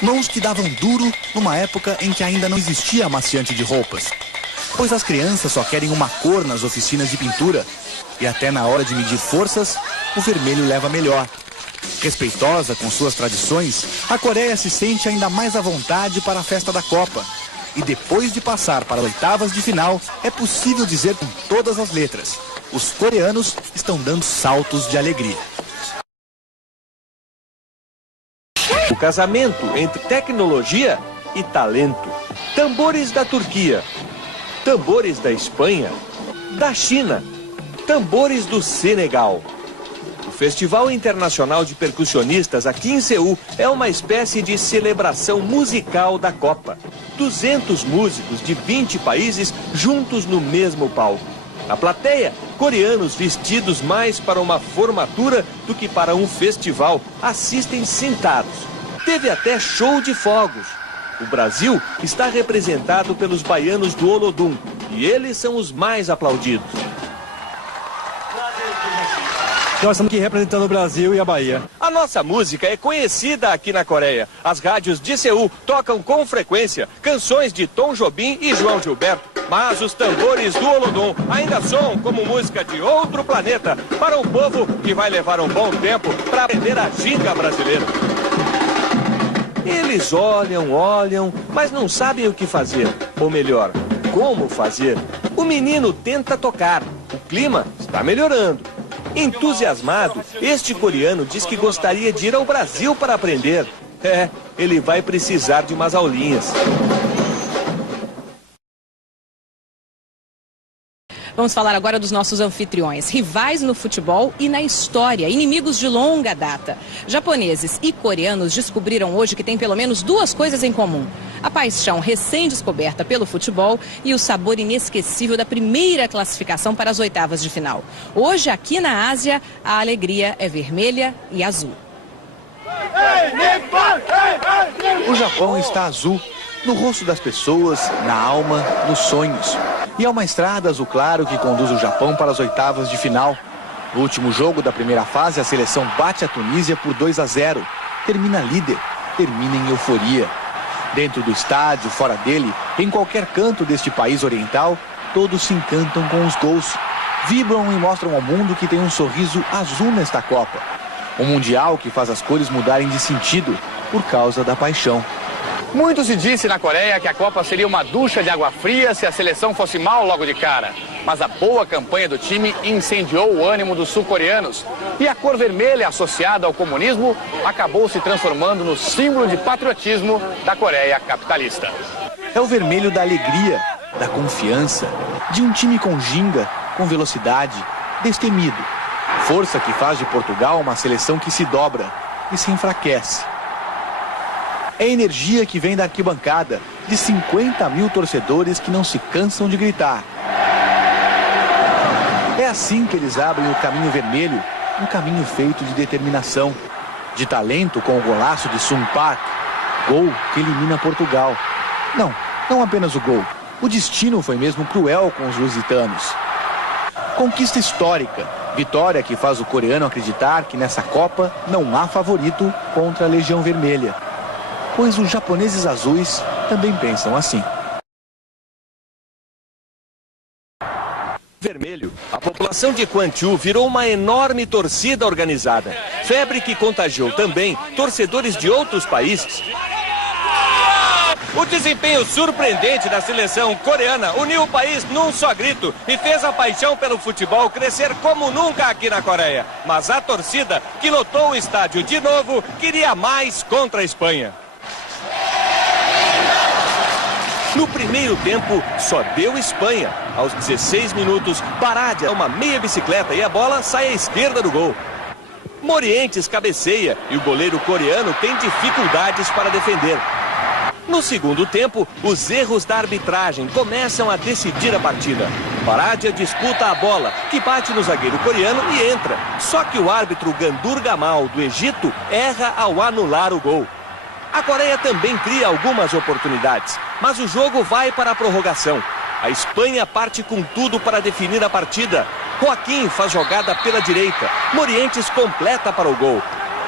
Mãos que davam duro numa época em que ainda não existia amaciante de roupas. Pois as crianças só querem uma cor nas oficinas de pintura. E até na hora de medir forças, o vermelho leva melhor. Respeitosa com suas tradições, a Coreia se sente ainda mais à vontade para a festa da Copa. E depois de passar para oitavas de final, é possível dizer com todas as letras: os coreanos estão dando saltos de alegria. O casamento entre tecnologia e talento. Tambores da Turquia, tambores da Espanha, da China, tambores do Senegal. O Festival Internacional de Percussionistas aqui em Seul é uma espécie de celebração musical da Copa. 200 músicos de 20 países juntos no mesmo palco. Na plateia, coreanos vestidos mais para uma formatura do que para um festival assistem sentados. Teve até show de fogos. O Brasil está representado pelos baianos do Olodum e eles são os mais aplaudidos. Nós estamos aqui representando o Brasil e a Bahia. A nossa música é conhecida aqui na Coreia. As rádios de Seul tocam com frequência canções de Tom Jobim e João Gilberto. Mas os tambores do Olodum ainda soam como música de outro planeta para um povo que vai levar um bom tempo para aprender a ginga brasileira. Eles olham, mas não sabem o que fazer. Ou melhor, como fazer. O menino tenta tocar. O clima está melhorando. Entusiasmado, este coreano diz que gostaria de ir ao Brasil para aprender. Ele vai precisar de umas aulinhas. Vamos falar agora dos nossos anfitriões, rivais no futebol e na história, inimigos de longa data. Japoneses e coreanos descobriram hoje que têm pelo menos duas coisas em comum: a paixão recém-descoberta pelo futebol e o sabor inesquecível da primeira classificação para as oitavas de final. Hoje, aqui na Ásia, a alegria é vermelha e azul. O Japão está azul, no rosto das pessoas, na alma, nos sonhos. E é uma estrada azul claro que conduz o Japão para as oitavas de final. No último jogo da primeira fase, a seleção bate a Tunísia por 2-0. Termina líder, termina em euforia. Dentro do estádio, fora dele, em qualquer canto deste país oriental, todos se encantam com os gols. Vibram e mostram ao mundo que tem um sorriso azul nesta Copa. Um mundial que faz as cores mudarem de sentido por causa da paixão. Muito se disse na Coreia que a Copa seria uma ducha de água fria se a seleção fosse mal logo de cara. Mas a boa campanha do time incendiou o ânimo dos sul-coreanos. E a cor vermelha associada ao comunismo acabou se transformando no símbolo de patriotismo da Coreia capitalista. É o vermelho da alegria, da confiança, de um time com ginga, com velocidade, destemido. Força que faz de Portugal uma seleção que se dobra e se enfraquece. É energia que vem da arquibancada, de 50 mil torcedores que não se cansam de gritar. É assim que eles abrem o caminho vermelho, um caminho feito de determinação, de talento com o golaço de Sung Park, gol que elimina Portugal. Não apenas o gol, o destino foi mesmo cruel com os lusitanos. Conquista histórica, vitória que faz o coreano acreditar que nessa Copa não há favorito contra a Legião Vermelha. Pois os japoneses azuis também pensam assim. Vermelho, a população de Quantiu virou uma enorme torcida organizada. Febre que contagiou também torcedores de outros países. O desempenho surpreendente da seleção coreana uniu o país num só grito e fez a paixão pelo futebol crescer como nunca aqui na Coreia. Mas a torcida, que lotou o estádio de novo, queria mais contra a Espanha. No primeiro tempo, só deu Espanha. Aos 16 minutos, Baradia, uma meia bicicleta e a bola sai à esquerda do gol. Morientes cabeceia e o goleiro coreano tem dificuldades para defender. No segundo tempo, os erros da arbitragem começam a decidir a partida. Baradia disputa a bola, que bate no zagueiro coreano e entra. Só que o árbitro Gandur Gamal, do Egito, erra ao anular o gol. A Coreia também cria algumas oportunidades, mas o jogo vai para a prorrogação. A Espanha parte com tudo para definir a partida. Joaquim faz jogada pela direita. Morientes completa para o gol.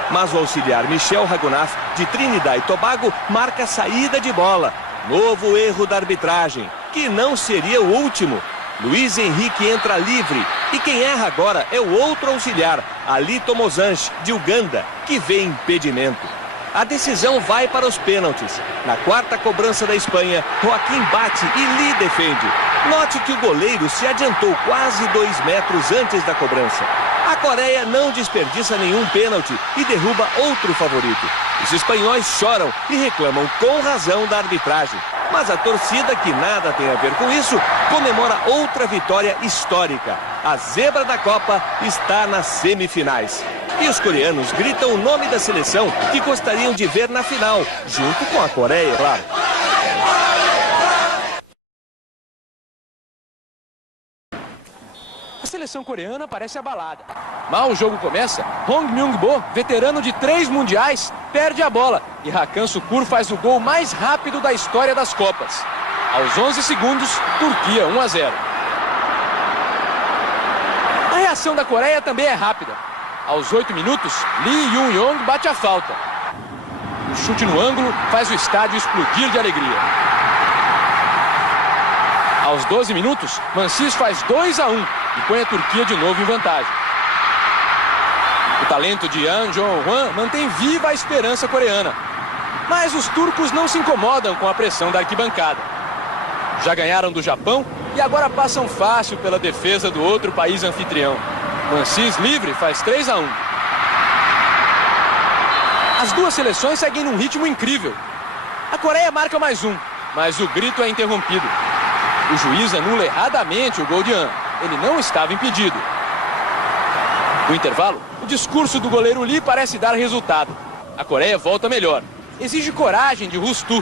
Mas o auxiliar Michel Ragunaf, de Trinidad e Tobago, marca a saída de bola. Novo erro da arbitragem, que não seria o último. Luiz Henrique entra livre. E quem erra agora é o outro auxiliar, Alito Mozanche, de Uganda, que vê impedimento. A decisão vai para os pênaltis. Na quarta cobrança da Espanha, Joaquim bate e Lee defende. Note que o goleiro se adiantou quase 2 metros antes da cobrança. A Coreia não desperdiça nenhum pênalti e derruba outro favorito. Os espanhóis choram e reclamam com razão da arbitragem. Mas a torcida, que nada tem a ver com isso, comemora outra vitória histórica. A zebra da Copa está nas semifinais. E os coreanos gritam o nome da seleção que gostariam de ver na final, junto com a Coreia, claro. A seleção coreana parece abalada. Mal o jogo começa, Hong Myung-bo, veterano de 3 mundiais, perde a bola e Hakan Şükür faz o gol mais rápido da história das Copas. Aos 11 segundos, Turquia 1-0. A reação da Coreia também é rápida. Aos 8 minutos, Lee Jung-yong bate a falta. O chute no ângulo faz o estádio explodir de alegria. Aos 12 minutos, Mansiz faz 2-1 e põe a Turquia de novo em vantagem. O talento de An Jong-hwan mantém viva a esperança coreana. Mas os turcos não se incomodam com a pressão da arquibancada. Já ganharam do Japão e agora passam fácil pela defesa do outro país anfitrião. Mansiz livre faz 3-1. As duas seleções seguem num ritmo incrível. A Coreia marca mais um, mas o grito é interrompido. O juiz anula erradamente o gol de An. Ele não estava impedido. No intervalo, o discurso do goleiro Lee parece dar resultado. A Coreia volta melhor. Exige coragem de Rustu.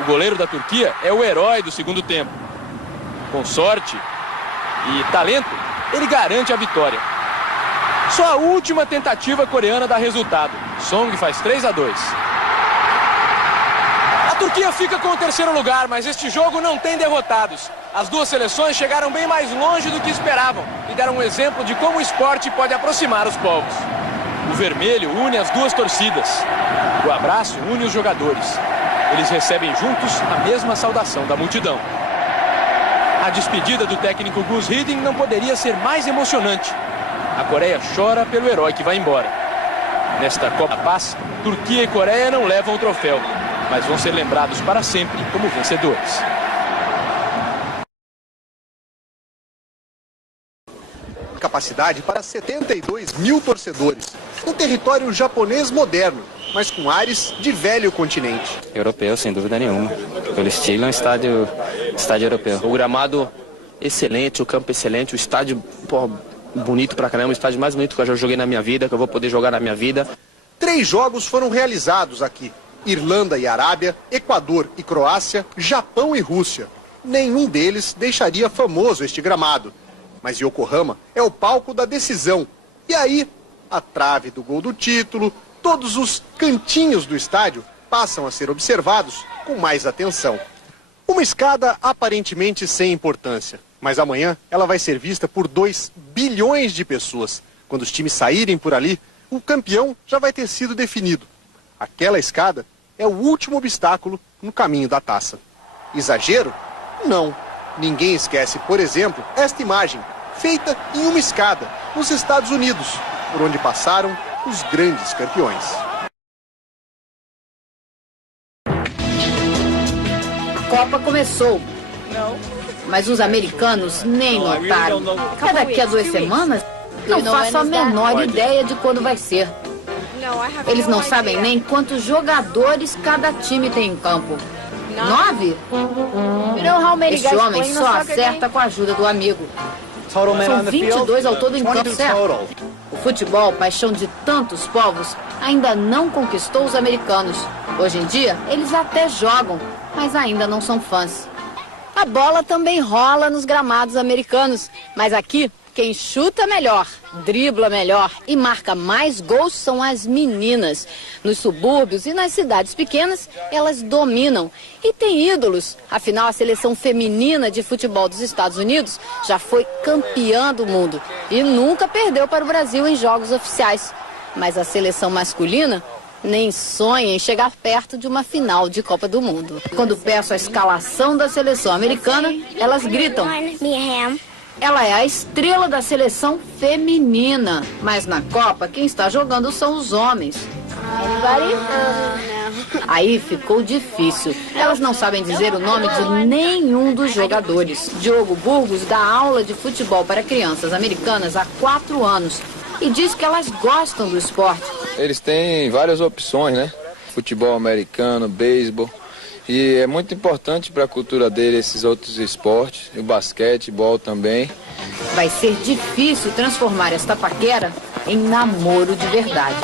O goleiro da Turquia é o herói do segundo tempo. Com sorte e talento, ele garante a vitória. Só a última tentativa coreana dá resultado. Song faz 3-2. A Turquia fica com o terceiro lugar, mas este jogo não tem derrotados. As duas seleções chegaram bem mais longe do que esperavam e deram um exemplo de como o esporte pode aproximar os povos. O vermelho une as duas torcidas. O abraço une os jogadores. Eles recebem juntos a mesma saudação da multidão. A despedida do técnico Gus Hiddink não poderia ser mais emocionante. A Coreia chora pelo herói que vai embora. Nesta Copa Paz, Turquia e Coreia não levam o troféu. mas vão ser lembrados para sempre como vencedores. Capacidade para 72 mil torcedores. Um território japonês moderno, mas com ares de velho continente. Europeu, sem dúvida nenhuma. Pelo estilo, é um estádio europeu. O gramado excelente, o campo excelente, o estádio bonito pra caramba, o estádio mais bonito que eu já joguei na minha vida, que eu vou poder jogar na minha vida. 3 jogos foram realizados aqui. Irlanda e Arábia, Equador e Croácia, Japão e Rússia. Nenhum deles deixaria famoso este gramado. Mas Yokohama é o palco da decisão. E aí, a trave do gol do título, todos os cantinhos do estádio passam a ser observados com mais atenção. Uma escada aparentemente sem importância, mas amanhã ela vai ser vista por 2 bilhões de pessoas. Quando os times saírem por ali, o campeão já vai ter sido definido. Aquela escada é o último obstáculo no caminho da taça. Exagero? Não. Ninguém esquece, por exemplo, esta imagem, feita em uma escada, nos Estados Unidos, por onde passaram os grandes campeões. A Copa começou, mas os americanos nem notaram. É daqui a 2 semanas? Não faço a menor ideia de quando vai ser. Eles não sabem nem quantos jogadores cada time tem em campo. 9? Este homem só acerta com a ajuda do amigo. São 22 ao todo em campo, certo? O futebol, paixão de tantos povos, ainda não conquistou os americanos. Hoje em dia, eles até jogam, mas ainda não são fãs. A bola também rola nos gramados americanos, mas aqui, quem chuta melhor, dribla melhor e marca mais gols são as meninas. Nos subúrbios e nas cidades pequenas, elas dominam e têm ídolos. Afinal, a seleção feminina de futebol dos Estados Unidos já foi campeã do mundo e nunca perdeu para o Brasil em jogos oficiais. Mas a seleção masculina nem sonha em chegar perto de uma final de Copa do Mundo. Quando peço a escalação da seleção americana, elas gritam: ela é a estrela da seleção feminina, mas na Copa quem está jogando são os homens. Aí ficou difícil. Elas não sabem dizer o nome de nenhum dos jogadores. Diogo Burgos dá aula de futebol para crianças americanas há 4 anos e diz que elas gostam do esporte. Eles têm várias opções, né? Futebol americano, beisebol. E é muito importante para a cultura dele esses outros esportes, o basquetebol também. Vai ser difícil transformar esta paquera em namoro de verdade.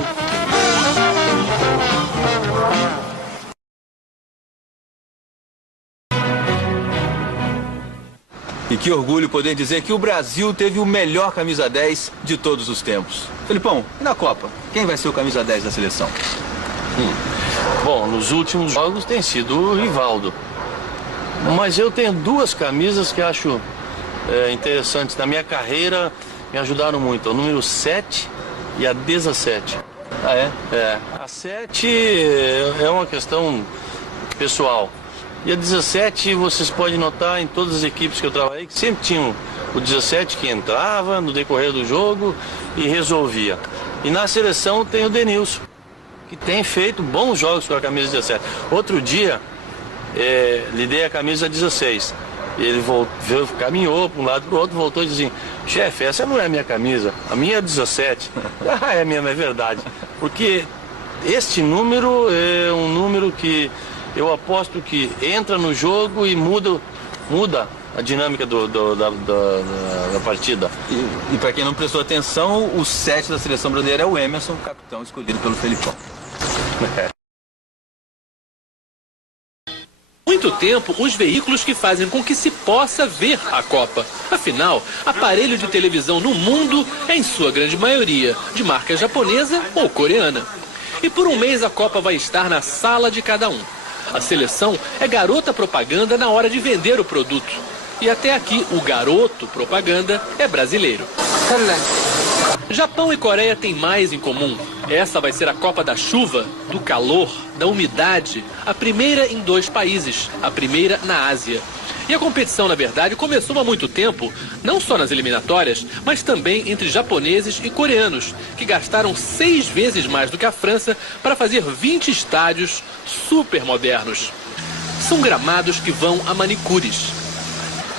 E que orgulho poder dizer que o Brasil teve o melhor camisa 10 de todos os tempos. Felipão, e na Copa? Quem vai ser o camisa 10 da seleção? Bom, nos últimos jogos tem sido o Rivaldo. Mas eu tenho 2 camisas que acho interessantes. Na minha carreira me ajudaram muito. O número 7 e a 17. Ah, é? É. A 7 é uma questão pessoal. E a 17 vocês podem notar em todas as equipes que eu trabalhei que sempre tinham o 17 que entrava no decorrer do jogo e resolvia. E na seleção tem o Denilson, que tem feito bons jogos com a camisa 17. Outro dia, lhe dei a camisa 16. Ele caminhou para um lado e para o outro, voltou e disse assim: chefe, essa não é a minha camisa, a minha é 17. Ah, é mesmo, é verdade. Porque este número é um número que eu aposto que entra no jogo e muda a dinâmica da partida. E para quem não prestou atenção, o 7 da seleção brasileira é o Emerson, capitão escolhido pelo Felipão. Muito tempo, os veículos que fazem com que se possa ver a Copa. Afinal, aparelho de televisão no mundo é, em sua grande maioria, de marca japonesa ou coreana. E por um mês a Copa vai estar na sala de cada um. A seleção é garota propaganda na hora de vender o produto. E até aqui, o garoto propaganda é brasileiro. Japão e Coreia têm mais em comum. Essa vai ser a Copa da chuva, do calor, da umidade. A primeira em 2 países, a primeira na Ásia. E a competição, na verdade, começou há muito tempo, não só nas eliminatórias, mas também entre japoneses e coreanos, que gastaram 6 vezes mais do que a França para fazer 20 estádios super modernos. São gramados que vão a manicures.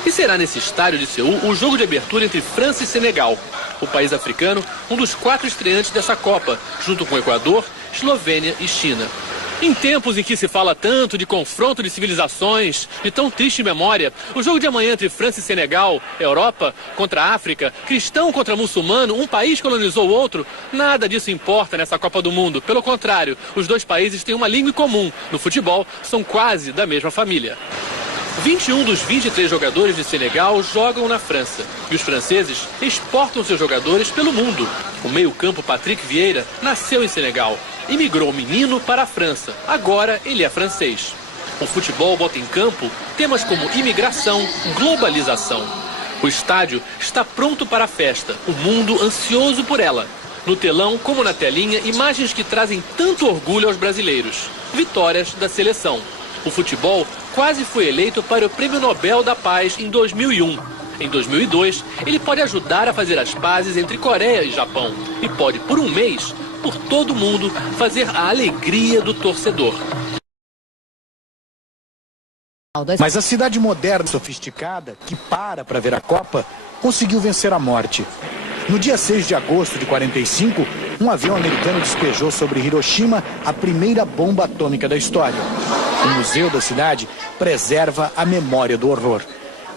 E será nesse estádio de Seul o jogo de abertura entre França e Senegal, o país africano, um dos 4 estreantes dessa Copa, junto com Equador, Eslovênia e China. Em tempos em que se fala tanto de confronto de civilizações, de tão triste memória, o jogo de amanhã entre França e Senegal, Europa contra a África, cristão contra muçulmano, um país colonizou o outro, nada disso importa nessa Copa do Mundo. Pelo contrário, os dois países têm uma língua em comum. No futebol, são quase da mesma família. 21 dos 23 jogadores de Senegal jogam na França. E os franceses exportam seus jogadores pelo mundo. O meio-campo Patrick Vieira nasceu em Senegal e migrou menino para a França. Agora ele é francês. O futebol bota em campo temas como imigração, globalização. O estádio está pronto para a festa, o mundo ansioso por ela. No telão, como na telinha, imagens que trazem tanto orgulho aos brasileiros. Vitórias da seleção. O futebol quase foi eleito para o Prêmio Nobel da Paz em 2001. Em 2002, ele pode ajudar a fazer as pazes entre Coreia e Japão. E pode, por um mês, por todo mundo, fazer a alegria do torcedor. Mas a cidade moderna e sofisticada, que para ver a Copa, conseguiu vencer a morte. No dia 6 de agosto de 45, um avião americano despejou sobre Hiroshima a primeira bomba atômica da história. O museu da cidade preserva a memória do horror.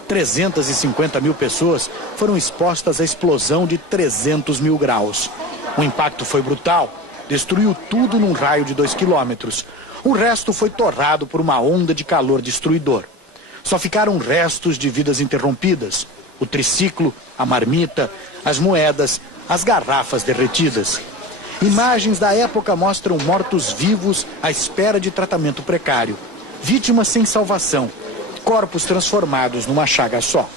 350 mil pessoas foram expostas à explosão de 300 mil graus. O impacto foi brutal, destruiu tudo num raio de 2 quilômetros. O resto foi torrado por uma onda de calor destruidor. Só ficaram restos de vidas interrompidas. O triciclo, a marmita, as moedas, as garrafas derretidas. Imagens da época mostram mortos-vivos à espera de tratamento precário. Vítimas sem salvação. Corpos transformados numa chaga só.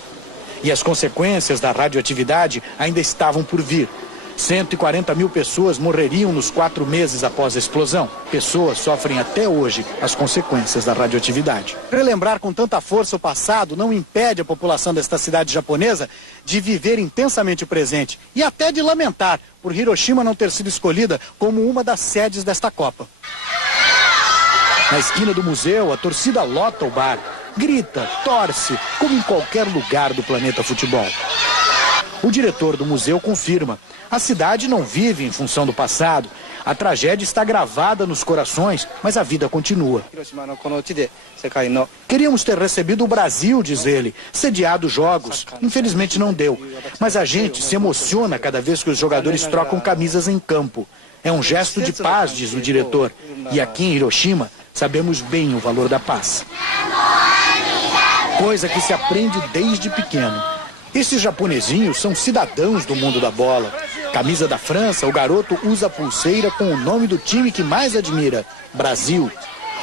E as consequências da radioatividade ainda estavam por vir. 140 mil pessoas morreriam nos 4 meses após a explosão. Pessoas sofrem até hoje as consequências da radioatividade. Relembrar com tanta força o passado não impede a população desta cidade japonesa de viver intensamente o presente e até de lamentar por Hiroshima não ter sido escolhida como uma das sedes desta Copa. Na esquina do museu, a torcida lota o bar, grita, torce, como em qualquer lugar do planeta futebol. O diretor do museu confirma. A cidade não vive em função do passado. A tragédia está gravada nos corações, mas a vida continua. Queríamos ter recebido o Brasil, diz ele, sediado jogos. Infelizmente não deu. Mas a gente se emociona cada vez que os jogadores trocam camisas em campo. É um gesto de paz, diz o diretor. E aqui em Hiroshima, sabemos bem o valor da paz. Coisa que se aprende desde pequeno. Esses japonesinhos são cidadãos do mundo da bola. Camisa da França, o garoto usa a pulseira com o nome do time que mais admira, Brasil.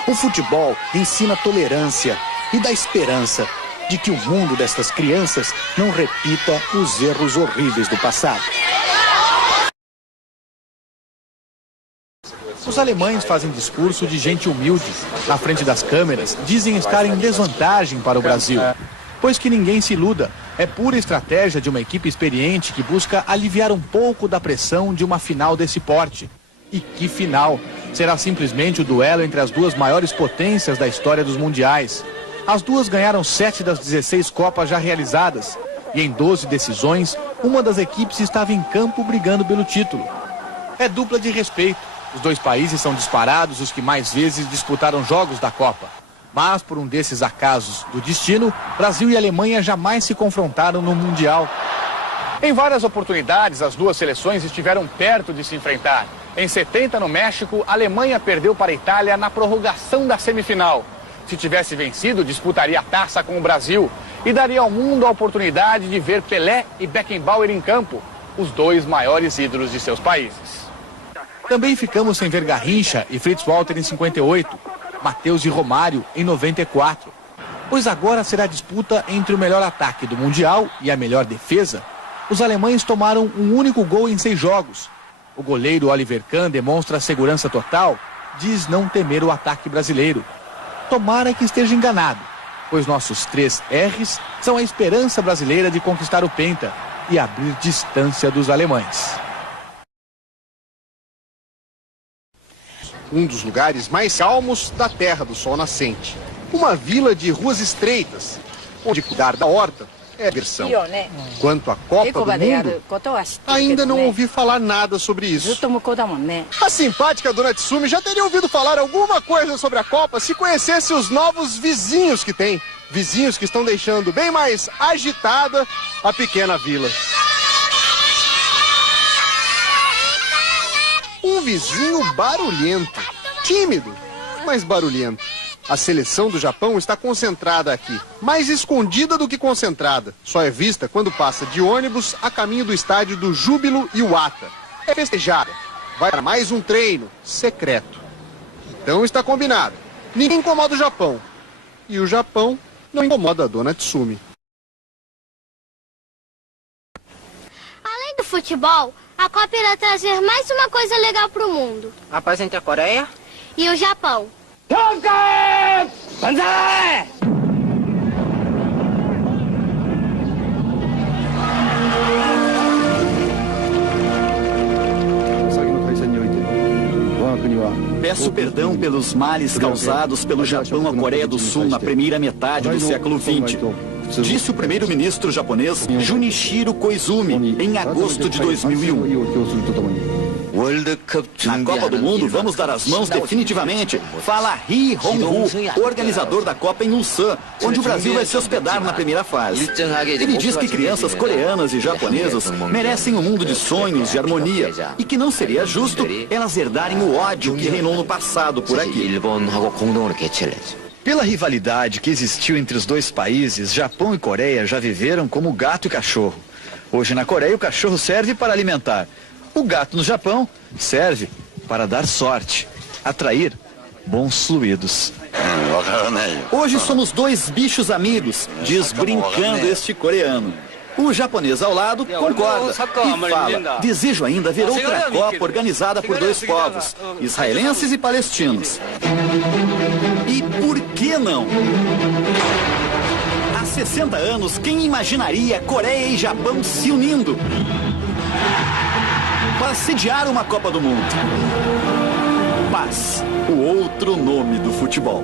O futebol ensina tolerância e dá esperança de que o mundo destas crianças não repita os erros horríveis do passado. Os alemães fazem discurso de gente humilde. Na frente das câmeras, dizem estar em desvantagem para o Brasil. Pois que ninguém se iluda, é pura estratégia de uma equipe experiente que busca aliviar um pouco da pressão de uma final desse porte. E que final! Será simplesmente o duelo entre as duas maiores potências da história dos mundiais. As duas ganharam 7 das 16 Copas já realizadas. E em 12 decisões, uma das equipes estava em campo brigando pelo título. É dupla de respeito. Os dois países são disparados os que mais vezes disputaram jogos da Copa. Mas, por um desses acasos do destino, Brasil e Alemanha jamais se confrontaram no Mundial. Em várias oportunidades, as duas seleções estiveram perto de se enfrentar. Em 70, no México, a Alemanha perdeu para a Itália na prorrogação da semifinal. Se tivesse vencido, disputaria a taça com o Brasil e daria ao mundo a oportunidade de ver Pelé e Beckenbauer em campo, os dois maiores ídolos de seus países. Também ficamos sem ver Garrincha e Fritz Walter em 58. Matheus e Romário em 94. Pois agora será a disputa entre o melhor ataque do Mundial e a melhor defesa. Os alemães tomaram um único gol em 6 jogos. O goleiro Oliver Kahn demonstra segurança total, diz não temer o ataque brasileiro. Tomara que esteja enganado, pois nossos 3 R's são a esperança brasileira de conquistar o Penta e abrir distância dos alemães. Um dos lugares mais calmos da Terra do Sol Nascente. Uma vila de ruas estreitas, onde cuidar da horta é diversão. Quanto à Copa do Mundo, ainda não ouvi falar nada sobre isso. A simpática Dona Tsumi já teria ouvido falar alguma coisa sobre a Copa se conhecesse os novos vizinhos que tem. Vizinhos que estão deixando bem mais agitada a pequena vila. Um vizinho barulhento, tímido, mas barulhento. A seleção do Japão está concentrada aqui, mais escondida do que concentrada. Só é vista quando passa de ônibus a caminho do estádio do Júbilo Iwata. É festejada. Vai para mais um treino secreto. Então está combinado. Ninguém incomoda o Japão. E o Japão não incomoda a Dona Tsumi. Além do futebol, a Copa irá trazer mais uma coisa legal para o mundo. A paz entre a Coreia e o Japão. Banzai! Peço perdão pelos males causados pelo Japão à Coreia do Sul na primeira metade do século XX. Disse o primeiro-ministro japonês Junichiro Koizumi em agosto de 2001. Na Copa do Mundo, vamos dar as mãos definitivamente. Fala Ri Hong-woo, organizador da Copa em Ulsan, onde o Brasil vai se hospedar na primeira fase. Ele diz que crianças coreanas e japonesas merecem um mundo de sonhos e harmonia e que não seria justo elas herdarem o ódio que reinou no passado por aqui. Pela rivalidade que existiu entre os dois países, Japão e Coreia já viveram como gato e cachorro. Hoje na Coreia o cachorro serve para alimentar. O gato no Japão serve para dar sorte, atrair bons fluidos. Hoje somos dois bichos amigos, diz brincando este coreano. O japonês ao lado concorda e fala: desejo ainda ver outra Copa organizada por dois povos, israelenses e palestinos. E por que não? Há 60 anos, quem imaginaria Coreia e Japão se unindo para sediar uma Copa do Mundo? Paz, o outro nome do futebol.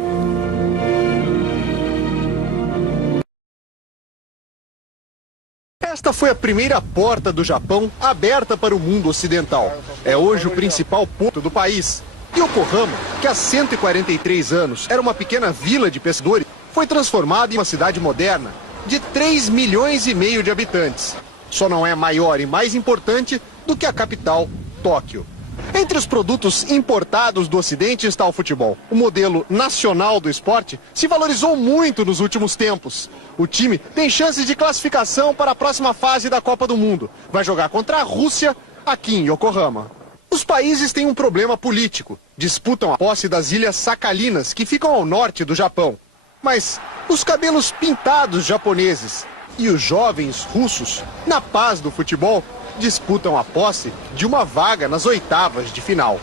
Esta foi a primeira porta do Japão aberta para o mundo ocidental. É hoje o principal ponto do país. Yokohama, que há 143 anos era uma pequena vila de pescadores, foi transformada em uma cidade moderna de 3,5 milhões de habitantes. Só não é maior e mais importante do que a capital, Tóquio. Entre os produtos importados do Ocidente está o futebol. O modelo nacional do esporte se valorizou muito nos últimos tempos. O time tem chances de classificação para a próxima fase da Copa do Mundo. Vai jogar contra a Rússia aqui em Yokohama. Os países têm um problema político. Disputam a posse das ilhas Sakhalinas, que ficam ao norte do Japão. Mas os cabelos pintados japoneses e os jovens russos, na paz do futebol, disputam a posse de uma vaga nas oitavas de final.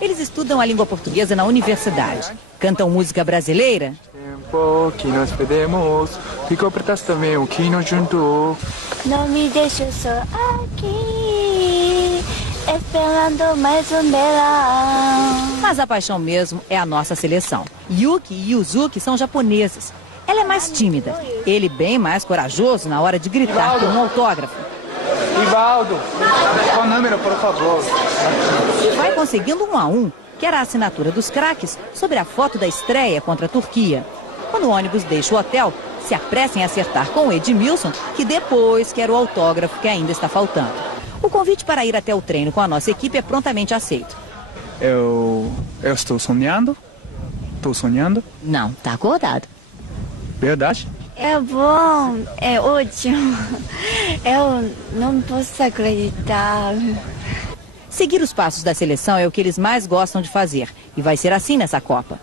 Eles estudam a língua portuguesa na universidade. Cantam música brasileira. Não me deixe só aqui, esperando mais um verão. Mas a paixão mesmo é a nossa seleção. Yuki e Yuzuki são japoneses. Ela é mais tímida. Ele bem mais corajoso na hora de gritar por um autógrafo. Rivaldo, qual número, por favor? Vai conseguindo 1 a 1, que era a assinatura dos craques sobre a foto da estreia contra a Turquia. Quando o ônibus deixa o hotel, se apressa em acertar com o Edmilson, que depois quer o autógrafo que ainda está faltando. O convite para ir até o treino com a nossa equipe é prontamente aceito. Eu estou sonhando? Estou sonhando? Não, está acordado. Verdade? É bom, é ótimo. Eu não posso acreditar. Seguir os passos da seleção é o que eles mais gostam de fazer. E vai ser assim nessa Copa.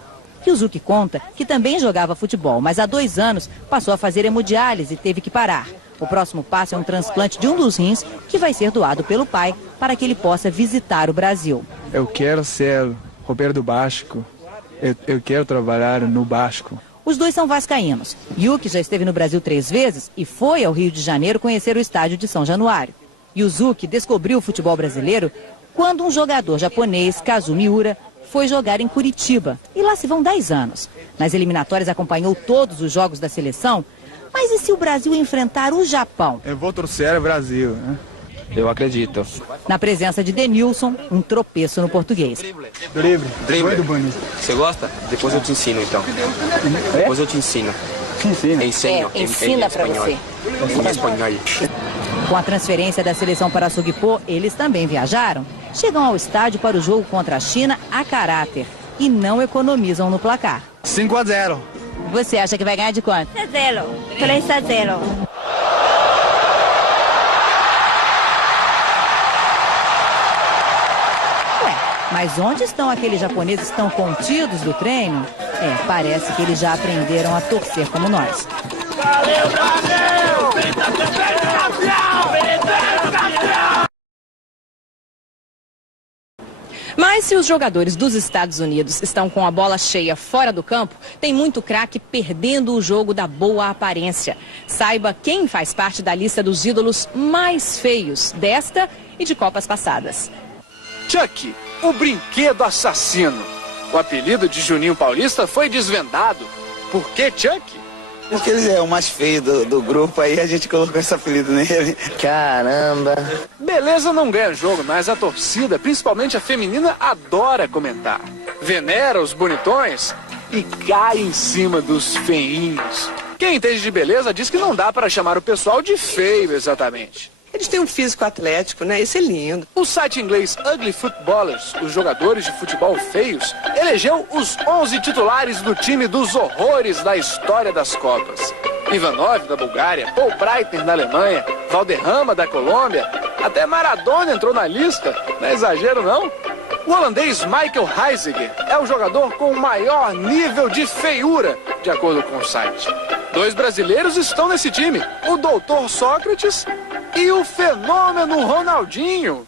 Yuzuki conta que também jogava futebol, mas há 2 anos passou a fazer hemodiálise e teve que parar. O próximo passo é um transplante de um dos rins que vai ser doado pelo pai para que ele possa visitar o Brasil. Eu quero ser Roberto Baixo Eu quero trabalhar no Vasco. Os dois são vascaínos. Yuki já esteve no Brasil 3 vezes e foi ao Rio de Janeiro conhecer o estádio de São Januário. Yuzuki descobriu o futebol brasileiro quando um jogador japonês, Kazu Miura, foi jogar em Curitiba. E lá se vão 10 anos. Nas eliminatórias acompanhou todos os jogos da seleção. Mas e se o Brasil enfrentar o Japão? Eu vou torcer o Brasil, né? Eu acredito. Na presença de Denilson, um tropeço no português. Drible. Muito bonito. Você gosta? Depois eu te ensino, então. Depois eu te ensino. Ensino. Ensina pra você. Em espanhol. Com a transferência da seleção para Sogipô, eles também viajaram. Chegam ao estádio para o jogo contra a China a caráter e não economizam no placar. 5-0. Você acha que vai ganhar de quanto? 3-0. 3-0. Mas onde estão aqueles japoneses tão contidos do treino? Parece que eles já aprenderam a torcer como nós. Valeu, Brasil! Mas se os jogadores dos Estados Unidos estão com a bola cheia fora do campo, tem muito craque perdendo o jogo da boa aparência. Saiba quem faz parte da lista dos ídolos mais feios desta e de Copas passadas. Chuck, o brinquedo assassino. O apelido de Juninho Paulista foi desvendado. Por que Chuck? Porque ele é o mais feio do grupo, aí a gente colocou esse apelido nele. Caramba. Beleza não ganha jogo, mas a torcida, principalmente a feminina, adora comentar. Venera os bonitões e cai em cima dos feinhos. Quem entende de beleza diz que não dá para chamar o pessoal de feio exatamente. Eles têm um físico atlético, né? Isso é lindo. O site inglês Ugly Footballers, os jogadores de futebol feios, elegeu os 11 titulares do time dos horrores da história das Copas. Ivanov, da Bulgária, Paul Breitner, da Alemanha, Valderrama, da Colômbia, até Maradona entrou na lista. Não é exagero, não? O holandês Michael Heiziger é o jogador com o maior nível de feiura, de acordo com o site. 2 brasileiros estão nesse time, o Doutor Sócrates e o fenômeno Ronaldinho.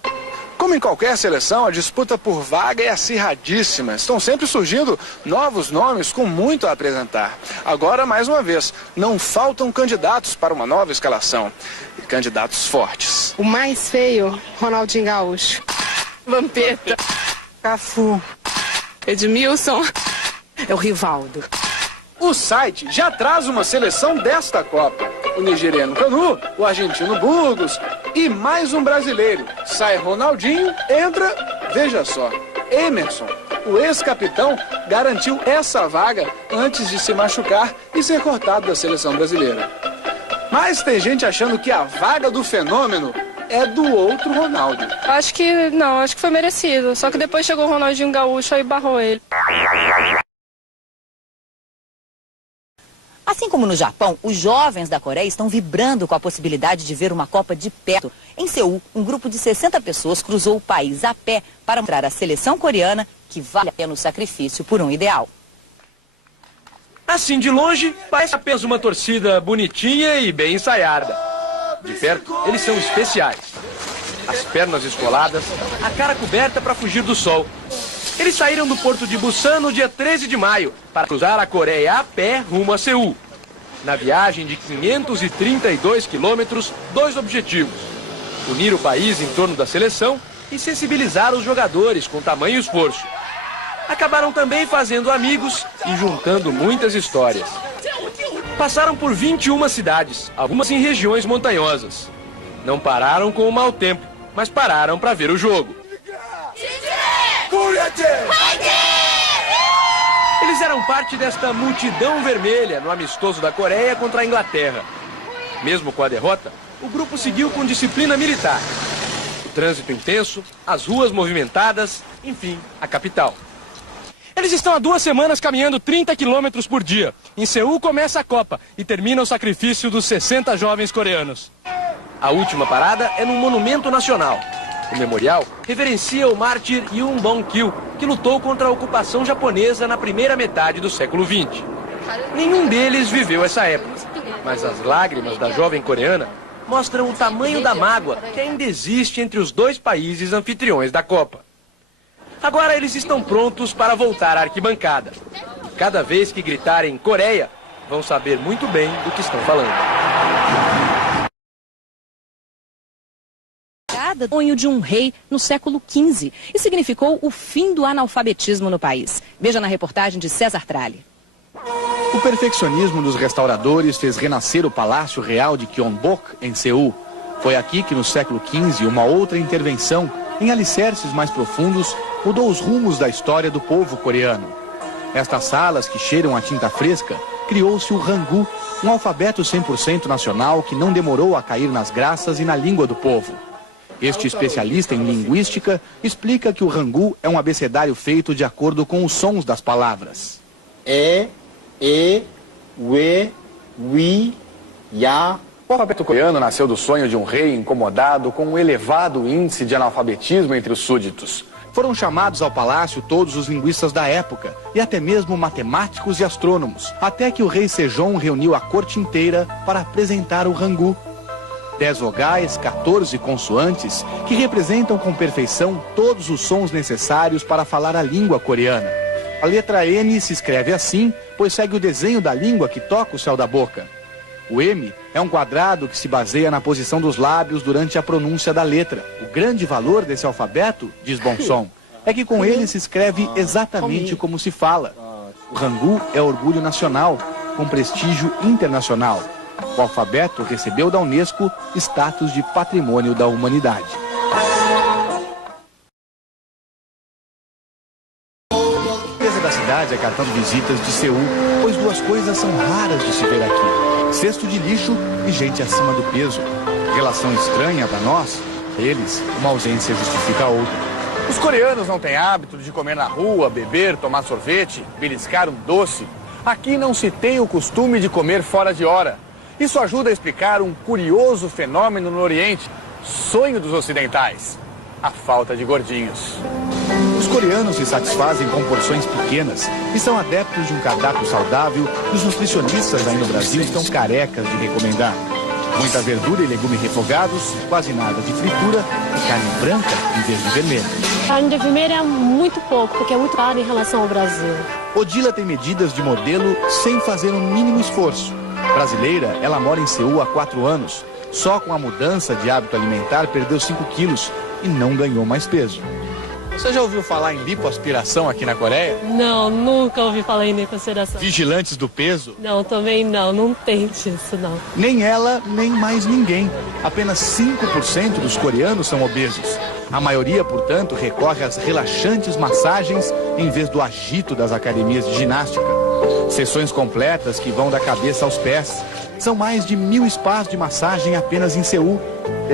Como em qualquer seleção, a disputa por vaga é acirradíssima. Estão sempre surgindo novos nomes com muito a apresentar. Agora, mais uma vez, não faltam candidatos para uma nova escalação. E candidatos fortes. O mais feio, Ronaldinho Gaúcho. Vampeta. Cafu. Edmilson. É o Rivaldo. O site já traz uma seleção desta Copa. O nigeriano Canu, o argentino Burgos e mais um brasileiro. Sai Ronaldinho, entra, veja só, Emerson. O ex-capitão garantiu essa vaga antes de se machucar e ser cortado da seleção brasileira. Mas tem gente achando que a vaga do fenômeno é do outro Ronaldo. Acho que foi merecido. Só que depois chegou o Ronaldinho Gaúcho e barrou ele. Assim como no Japão, os jovens da Coreia estão vibrando com a possibilidade de ver uma Copa de perto. Em Seul, um grupo de 60 pessoas cruzou o país a pé para mostrar à seleção coreana que vale a pena o sacrifício por um ideal. Assim de longe, parece apenas uma torcida bonitinha e bem ensaiada. De perto, eles são especiais. As pernas escoladas, a cara coberta para fugir do sol. Eles saíram do porto de Busan no dia 13 de maio para cruzar a Coreia a pé rumo a Seul. Na viagem de 532 quilômetros, 2 objetivos: unir o país em torno da seleção e sensibilizar os jogadores com tamanho esforço. Acabaram também fazendo amigos e juntando muitas histórias. Passaram por 21 cidades, algumas em regiões montanhosas. Não pararam com o mau tempo, mas pararam para ver o jogo. Eles eram parte desta multidão vermelha no amistoso da Coreia contra a Inglaterra. Mesmo com a derrota, o grupo seguiu com disciplina militar. O trânsito intenso, as ruas movimentadas, enfim, a capital. Eles estão há 2 semanas caminhando 30 quilômetros por dia. Em Seul começa a Copa e termina o sacrifício dos 60 jovens coreanos. A última parada é num monumento nacional. O memorial reverencia o mártir Yoon Bong-kil, que lutou contra a ocupação japonesa na primeira metade do século XX. Nenhum deles viveu essa época, mas as lágrimas da jovem coreana mostram o tamanho da mágoa que ainda existe entre os 2 países anfitriões da Copa. Agora eles estão prontos para voltar à arquibancada. Cada vez que gritarem Coreia, vão saber muito bem do que estão falando. O sonho de um rei no século XV e significou o fim do analfabetismo no país. Veja na reportagem de César Tralli. O perfeccionismo dos restauradores fez renascer o Palácio Real de Gyeongbok, em Seul. Foi aqui que no século XV uma outra intervenção, em alicerces mais profundos, mudou os rumos da história do povo coreano. Nestas salas que cheiram a tinta fresca, criou-se o Hangul, um alfabeto 100% nacional que não demorou a cair nas graças e na língua do povo. Este especialista em linguística explica que o Hangul é um abecedário feito de acordo com os sons das palavras. O alfabeto coreano nasceu do sonho de um rei incomodado com um elevado índice de analfabetismo entre os súditos. Foram chamados ao palácio todos os linguistas da época e até mesmo matemáticos e astrônomos, até que o rei Sejong reuniu a corte inteira para apresentar o Hangul. 10 vogais, 14 consoantes, que representam com perfeição todos os sons necessários para falar a língua coreana. A letra N se escreve assim, pois segue o desenho da língua que toca o céu da boca. O M é um quadrado que se baseia na posição dos lábios durante a pronúncia da letra. O grande valor desse alfabeto, diz Bonson, é que com ele se escreve exatamente como se fala. O Hangul é orgulho nacional, com prestígio internacional. O alfabeto recebeu da Unesco status de Patrimônio da Humanidade. A limpeza da cidade é cartão de visitas de Seul, pois duas coisas são raras de se ver aqui: cesto de lixo e gente acima do peso. Relação estranha para nós, eles, uma ausência justifica a outra. Os coreanos não têm hábito de comer na rua, beber, tomar sorvete, beliscar um doce. Aqui não se tem o costume de comer fora de hora. Isso ajuda a explicar um curioso fenômeno no Oriente, sonho dos ocidentais: a falta de gordinhos. Os coreanos se satisfazem com porções pequenas e são adeptos de um cardápio saudável que os nutricionistas aí no Brasil estão carecas de recomendar. Muita verdura e legume refogados, quase nada de fritura e carne branca em vez de vermelha. Carne de vermelha é muito pouco, porque é muito caro em relação ao Brasil. Odila tem medidas de modelo sem fazer um mínimo esforço. Brasileira, ela mora em Seul há 4 anos. Só com a mudança de hábito alimentar perdeu 5 quilos e não ganhou mais peso. Você já ouviu falar em lipoaspiração aqui na Coreia? Não, nunca ouvi falar em lipoaspiração. Vigilantes do peso? Não, também não tem disso, não. Nem ela, nem mais ninguém. Apenas 5% dos coreanos são obesos. A maioria, portanto, recorre às relaxantes massagens em vez do agito das academias de ginástica. Sessões completas que vão da cabeça aos pés. São mais de 1000 spas de massagem apenas em Seul.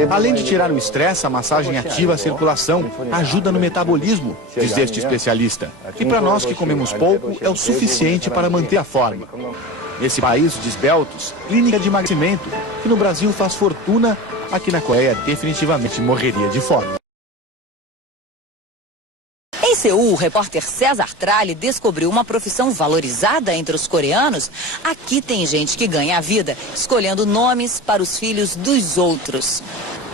Além de tirar o estresse, a massagem ativa a circulação, ajuda no metabolismo, diz este especialista. E para nós que comemos pouco, é o suficiente para manter a forma. Nesse país de esbeltos, clínica de emagrecimento, que no Brasil faz fortuna, aqui na Coreia definitivamente morreria de fome. Em Seul, o repórter César Tralli descobriu uma profissão valorizada entre os coreanos. Aqui tem gente que ganha a vida escolhendo nomes para os filhos dos outros.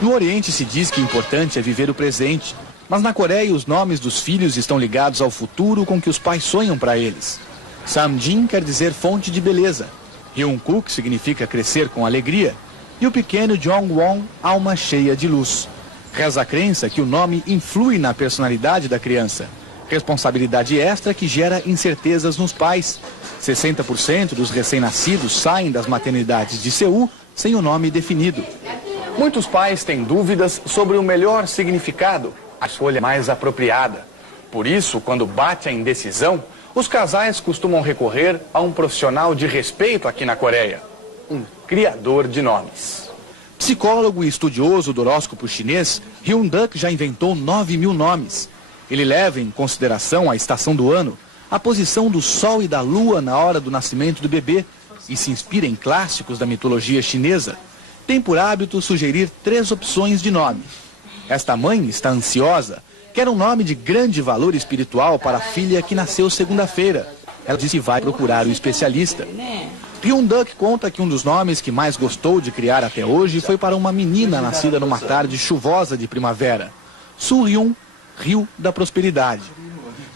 No Oriente se diz que o importante é viver o presente, mas na Coreia os nomes dos filhos estão ligados ao futuro com que os pais sonham para eles. Samjin quer dizer fonte de beleza, Hyunkuk significa crescer com alegria e o pequeno Jongwon, alma cheia de luz. Reza a crença que o nome influi na personalidade da criança. Responsabilidade extra que gera incertezas nos pais. 60% dos recém-nascidos saem das maternidades de Seul sem o nome definido. Muitos pais têm dúvidas sobre o melhor significado, a escolha mais apropriada. Por isso, quando bate a indecisão, os casais costumam recorrer a um profissional de respeito aqui na Coreia, um criador de nomes. Psicólogo e estudioso do horóscopo chinês, Hyun-duk já inventou 9.000 nomes. Ele leva em consideração a estação do ano, a posição do sol e da lua na hora do nascimento do bebê e se inspira em clássicos da mitologia chinesa. Tem por hábito sugerir 3 opções de nome. Esta mãe está ansiosa, quer um nome de grande valor espiritual para a filha que nasceu segunda-feira. Ela disse que vai procurar o especialista. Hyun-duk conta que um dos nomes que mais gostou de criar até hoje foi para uma menina nascida numa tarde chuvosa de primavera. Soo-hyun, Rio da Prosperidade.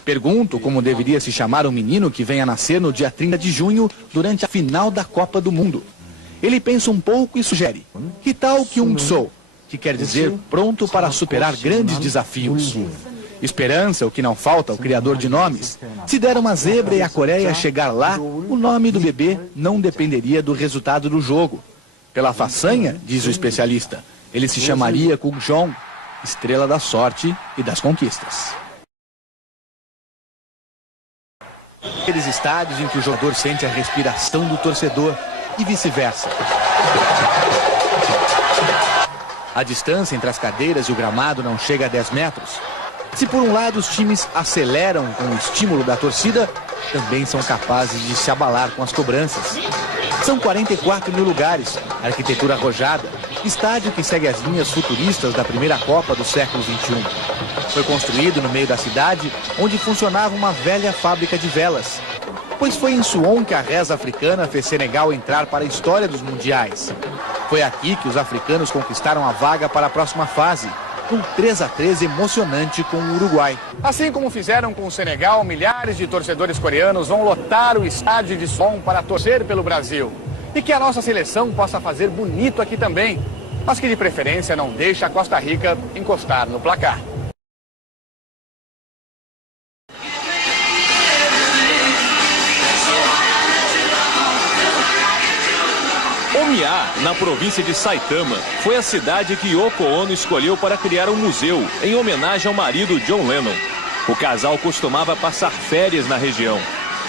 Pergunto como deveria se chamar o menino que vem a nascer no dia 30 de junho, durante a final da Copa do Mundo. Ele pensa um pouco e sugere: que tal Kyung-soo, que quer dizer pronto para superar grandes desafios. Esperança, o que não falta ao criador de nomes. Se der uma zebra e a Coreia chegar lá, o nome do bebê não dependeria do resultado do jogo. Pela façanha, diz o especialista, ele se chamaria Kung-jong, estrela da sorte e das conquistas. Aqueles estádios em que o jogador sente a respiração do torcedor e vice-versa. A distância entre as cadeiras e o gramado não chega a 10 metros. Se por um lado os times aceleram com o estímulo da torcida, também são capazes de se abalar com as cobranças. São 44 mil lugares, arquitetura arrojada, estádio que segue as linhas futuristas da primeira Copa do século XXI. Foi construído no meio da cidade, onde funcionava uma velha fábrica de velas. Pois foi em Suwon que a reza africana fez Senegal entrar para a história dos mundiais. Foi aqui que os africanos conquistaram a vaga para a próxima fase, um 3-3 emocionante com o Uruguai. Assim como fizeram com o Senegal, milhares de torcedores coreanos vão lotar o estádio de Suwon para torcer pelo Brasil. E que a nossa seleção possa fazer bonito aqui também, mas que de preferência não deixe a Costa Rica encostar no placar. Omiya, na província de Saitama, foi a cidade que Yoko Ono escolheu para criar um museu em homenagem ao marido John Lennon. O casal costumava passar férias na região.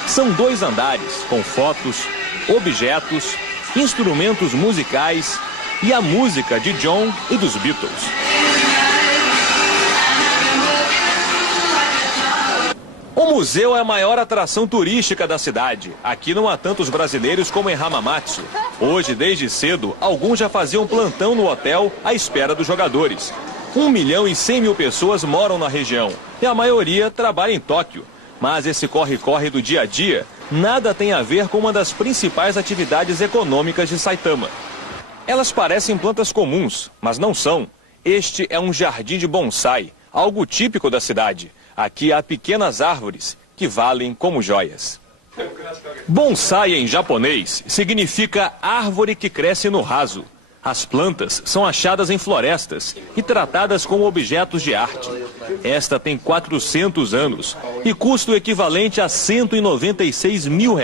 São 2 andares, com fotos, objetos, instrumentos musicais e a música de John e dos Beatles. O museu é a maior atração turística da cidade. Aqui não há tantos brasileiros como em Hamamatsu. Hoje, desde cedo, alguns já faziam plantão no hotel à espera dos jogadores. 1.100.000 pessoas moram na região e a maioria trabalha em Tóquio. Mas esse corre-corre do dia a dia nada tem a ver com uma das principais atividades econômicas de Saitama. Elas parecem plantas comuns, mas não são. Este é um jardim de bonsai, algo típico da cidade. Aqui há pequenas árvores que valem como joias. Bonsai em japonês significa árvore que cresce no raso. As plantas são achadas em florestas e tratadas como objetos de arte. Esta tem 400 anos e custa o equivalente a R$196 mil.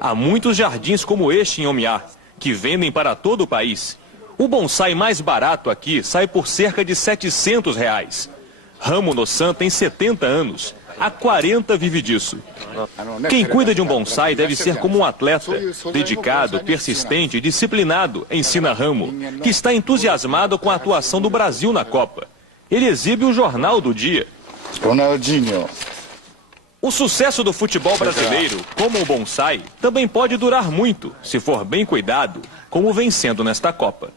Há muitos jardins como este em Omiya, que vendem para todo o país. O bonsai mais barato aqui sai por cerca de R$700. Ramo No-san tem 70 anos. Há 40 vive disso. Quem cuida de um bonsai deve ser como um atleta, dedicado, persistente, disciplinado, ensina Ramo, que está entusiasmado com a atuação do Brasil na Copa. Ele exibe o jornal do dia. Ronaldinho. O sucesso do futebol brasileiro, como o bonsai, também pode durar muito, se for bem cuidado, como vem sendo nesta Copa.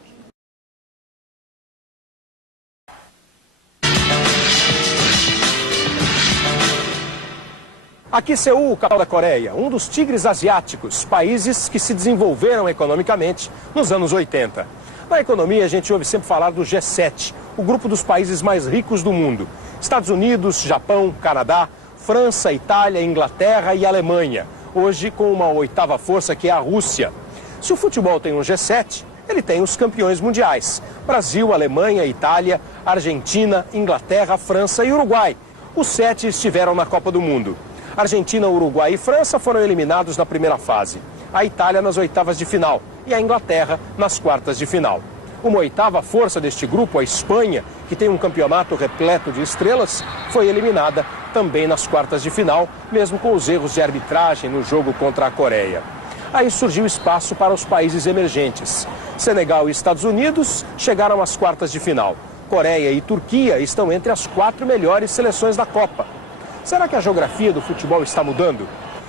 Aqui Seul, capital da Coreia, um dos tigres asiáticos, países que se desenvolveram economicamente nos anos 80. Na economia, a gente ouve sempre falar do G7, o grupo dos países mais ricos do mundo. Estados Unidos, Japão, Canadá, França, Itália, Inglaterra e Alemanha. Hoje com uma 8ª força que é a Rússia. Se o futebol tem um G7, ele tem os campeões mundiais. Brasil, Alemanha, Itália, Argentina, Inglaterra, França e Uruguai. Os 7 estiveram na Copa do Mundo. Argentina, Uruguai e França foram eliminados na primeira fase. A Itália nas 8ª de final e a Inglaterra nas 4ª de final. Uma 8ª força deste grupo, a Espanha, que tem um campeonato repleto de estrelas, foi eliminada também nas 4ª de final, mesmo com os erros de arbitragem no jogo contra a Coreia. Aí surgiu espaço para os países emergentes. Senegal e Estados Unidos chegaram às 4ª de final. Coreia e Turquia estão entre as 4 melhores seleções da Copa. Será que a geografia do futebol está mudando?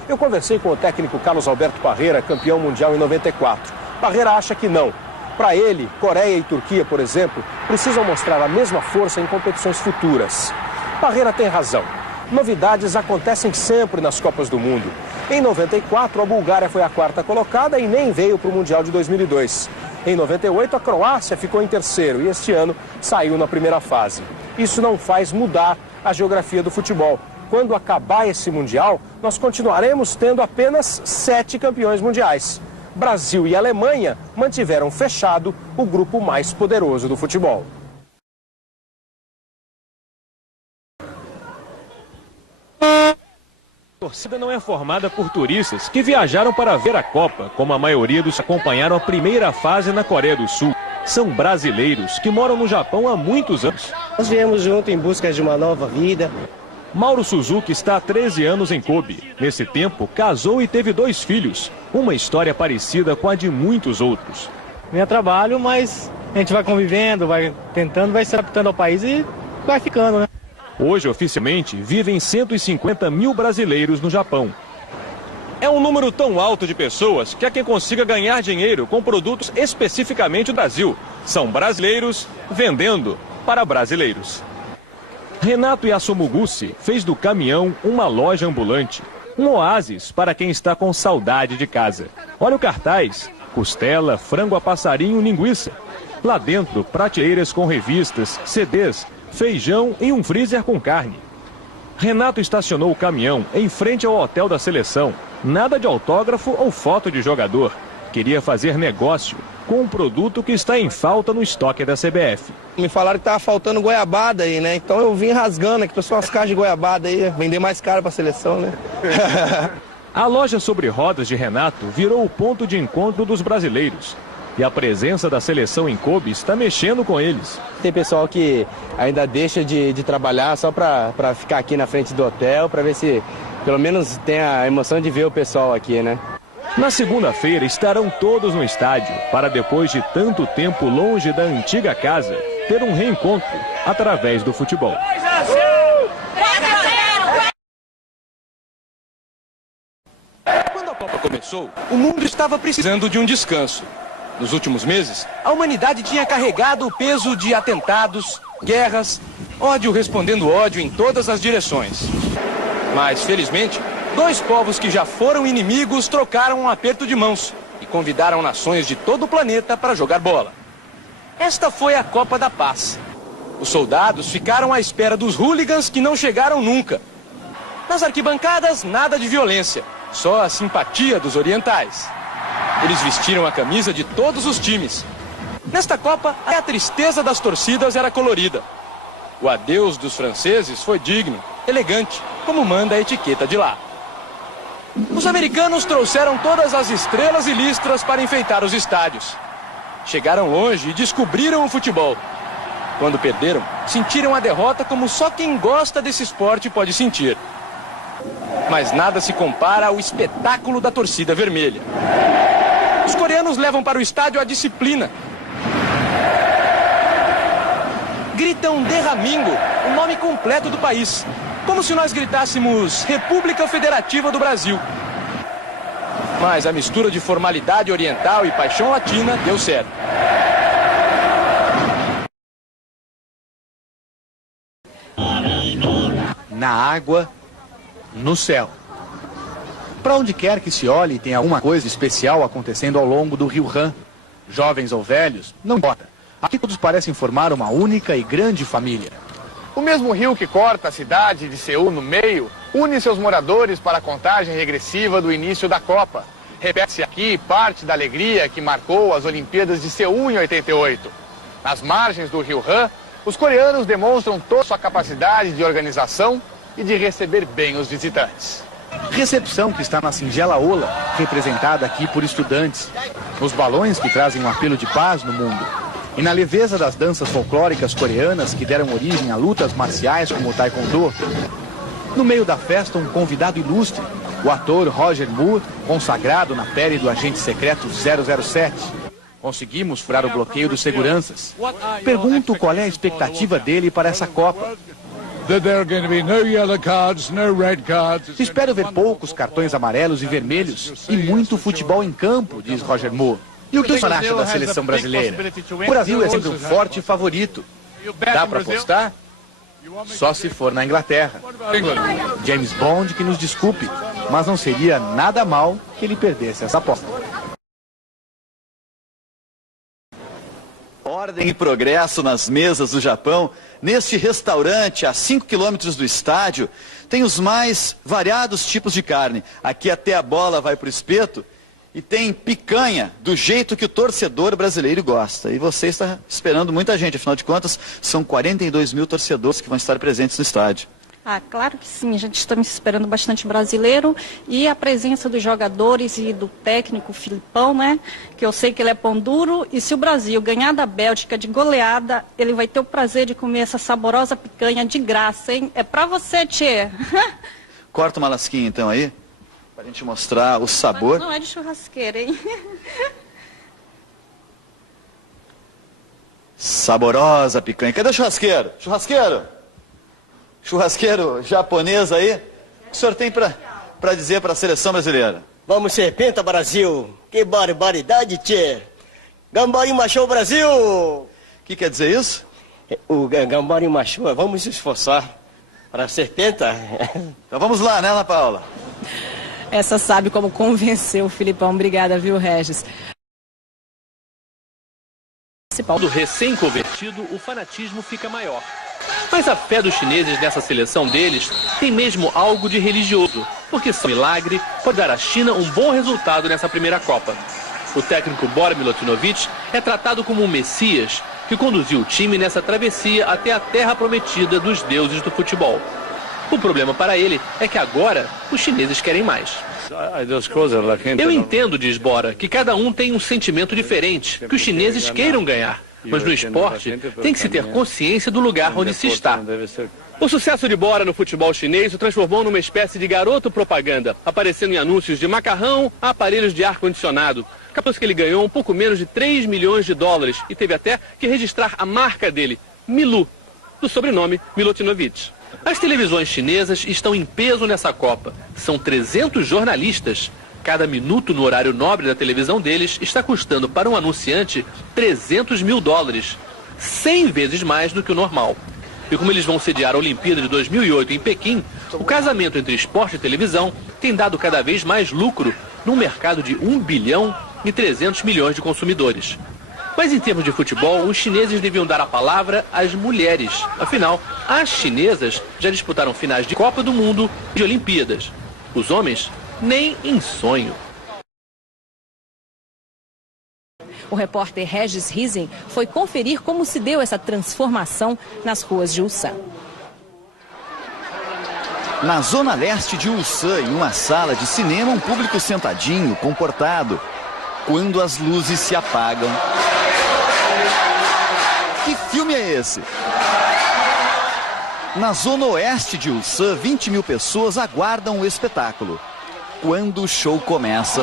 Eu conversei com o técnico Carlos Alberto Parreira, campeão mundial em 94. Parreira acha que não. Para ele, Coreia e Turquia, por exemplo, precisam mostrar a mesma força em competições futuras. Parreira tem razão. Novidades acontecem sempre nas Copas do Mundo. Em 94, a Bulgária foi a 4ª colocada e nem veio para o Mundial de 2002. Em 98, a Croácia ficou em 3º e este ano saiu na primeira fase. isso não faz mudar a geografia do futebol. Quando acabar esse Mundial, nós continuaremos tendo apenas 7 campeões mundiais. Brasil e Alemanha mantiveram fechado o grupo mais poderoso do futebol. A torcida não é formada por turistas que viajaram para ver a Copa, como a maioria dos que acompanharam a primeira fase na Coreia do Sul. São brasileiros que moram no Japão há muitos anos. Nós viemos juntos em busca de uma nova vida. Mauro Suzuki está há 13 anos em Kobe. Nesse tempo, casou e teve 2 filhos. Uma história parecida com a de muitos outros. Meu trabalho, mas a gente vai convivendo, vai tentando, vai se adaptando ao país e vai ficando, né? Hoje, oficialmente, vivem 150 mil brasileiros no Japão. É um número tão alto de pessoas que há quem consiga ganhar dinheiro com produtos especificamente do Brasil. São brasileiros vendendo para brasileiros. Renato Yasumuguchi fez do caminhão uma loja ambulante. Um oásis para quem está com saudade de casa. Olha o cartaz: costela, frango a passarinho, linguiça. Lá dentro, prateleiras com revistas, CDs, feijão e um freezer com carne. Renato estacionou o caminhão em frente ao hotel da seleção. Nada de autógrafo ou foto de jogador. Queria fazer negócio com um produto que está em falta no estoque da CBF. Me falaram que estava faltando goiabada aí, né? Então eu vim rasgando aqui, trouxe umas caixas de goiabada aí, vender mais caro para a seleção, né? A loja sobre rodas de Renato virou o ponto de encontro dos brasileiros. E a presença da seleção em Kobe está mexendo com eles. Tem pessoal que ainda deixa de trabalhar só para ficar aqui na frente do hotel, para ver se pelo menos tem a emoção de ver o pessoal aqui, né? Na segunda-feira estarão todos no estádio, para depois de tanto tempo longe da antiga casa, ter um reencontro através do futebol. Quando a Copa começou, o mundo estava precisando de um descanso. Nos últimos meses, a humanidade tinha carregado o peso de atentados, guerras, ódio respondendo ódio em todas as direções. Mas, felizmente, 2 povos que já foram inimigos trocaram um aperto de mãos e convidaram nações de todo o planeta para jogar bola. Esta foi a Copa da Paz. Os soldados ficaram à espera dos hooligans que não chegaram nunca. Nas arquibancadas, nada de violência, só a simpatia dos orientais. Eles vestiram a camisa de todos os times. Nesta Copa, a tristeza das torcidas era colorida. O adeus dos franceses foi digno, elegante, como manda a etiqueta de lá. Os americanos trouxeram todas as estrelas e listras para enfeitar os estádios. Chegaram longe e descobriram o futebol. Quando perderam, sentiram a derrota como só quem gosta desse esporte pode sentir. Mas nada se compara ao espetáculo da torcida vermelha. Os coreanos levam para o estádio a disciplina. Gritam Derramingo, o nome completo do país, como se nós gritássemos República Federativa do Brasil. Mas a mistura de formalidade oriental e paixão latina deu certo. Na água, no céu. Para onde quer que se olhe, tem alguma coisa especial acontecendo ao longo do Rio Han. Jovens ou velhos, não importa. Aqui todos parecem formar uma única e grande família. O mesmo rio que corta a cidade de Seul no meio, une seus moradores para a contagem regressiva do início da Copa. Repete-se aqui parte da alegria que marcou as Olimpíadas de Seul em 88. Nas margens do Rio Han, os coreanos demonstram toda sua capacidade de organização e de receber bem os visitantes. Recepção que está na singela ola, representada aqui por estudantes. Nos balões que trazem um apelo de paz no mundo. E na leveza das danças folclóricas coreanas que deram origem a lutas marciais como o Taekwondo. No meio da festa, um convidado ilustre, o ator Roger Moore, consagrado na pele do agente secreto 007. Conseguimos furar o bloqueio dos seguranças. Pergunto qual é a expectativa dele para essa Copa. Espero ver poucos cartões amarelos e vermelhos e muito futebol em campo, diz Roger Moore. E o que o senhor acha da seleção brasileira? O Brasil é sempre um forte favorito. Dá para apostar? Só se for na Inglaterra. James Bond que nos desculpe, mas não seria nada mal que ele perdesse essa aposta. Ordem e progresso nas mesas do Japão. Neste restaurante, a 5 quilômetros do estádio, tem os mais variados tipos de carne. Aqui até a bola vai para o espeto e tem picanha do jeito que o torcedor brasileiro gosta. E você está esperando muita gente, afinal de contas, são 42 mil torcedores que vão estar presentes no estádio. Ah, claro que sim, a gente está esperando bastante brasileiro e a presença dos jogadores e do técnico Filipão, né? Que eu sei que ele é pão duro e se o Brasil ganhar da Bélgica de goleada, ele vai ter o prazer de comer essa saborosa picanha de graça, hein? É pra você, tchê! Corta uma lasquinha então aí, pra gente mostrar o sabor. Mas não é de churrasqueira, hein? Saborosa picanha. Cadê o churrasqueiro? Churrasqueiro? Churrasqueiro japonês aí? O que o senhor tem para dizer para a seleção brasileira? Vamos ser penta, Brasil! Que barbaridade, tchê! Gambari machou, Brasil! O que quer dizer isso? O Gambari machou, vamos se esforçar para ser penta. Então vamos lá, né, Ana Paula? Essa sabe como convencer o Filipão. Obrigada, viu, Regis? Do recém-convertido, o fanatismo fica maior. Mas a fé dos chineses nessa seleção deles tem mesmo algo de religioso, porque só milagre pode dar à China um bom resultado nessa primeira Copa. O técnico Bora Milutinovic é tratado como um messias que conduziu o time nessa travessia até a terra prometida dos deuses do futebol. O problema para ele é que agora os chineses querem mais. Eu entendo, diz Bora, que cada um tem um sentimento diferente, que os chineses queiram ganhar. Mas no esporte tem que se ter consciência do lugar onde se está. O sucesso de Bora no futebol chinês o transformou numa espécie de garoto propaganda, aparecendo em anúncios de macarrão a aparelhos de ar-condicionado. Capaz que ele ganhou um pouco menos de 3 milhões de dólares e teve até que registrar a marca dele, Milu, do sobrenome Milutinovic. As televisões chinesas estão em peso nessa Copa. São 300 jornalistas. Cada minuto no horário nobre da televisão deles está custando para um anunciante 300 mil dólares, 100 vezes mais do que o normal. E como eles vão sediar a Olimpíada de 2008 em Pequim, o casamento entre esporte e televisão tem dado cada vez mais lucro num mercado de 1 bilhão e 300 milhões de consumidores. Mas em termos de futebol, os chineses deviam dar a palavra às mulheres. Afinal, as chinesas já disputaram finais de Copa do Mundo e de Olimpíadas. Os homens, nem em sonho. O repórter Regis Riesen foi conferir como se deu essa transformação nas ruas de Ulsan. Na zona leste de Ulsan, em uma sala de cinema, um público sentadinho, comportado. Quando as luzes se apagam... Que filme é esse? Na zona oeste de Ulsan, 20 mil pessoas aguardam o espetáculo. Quando o show começa...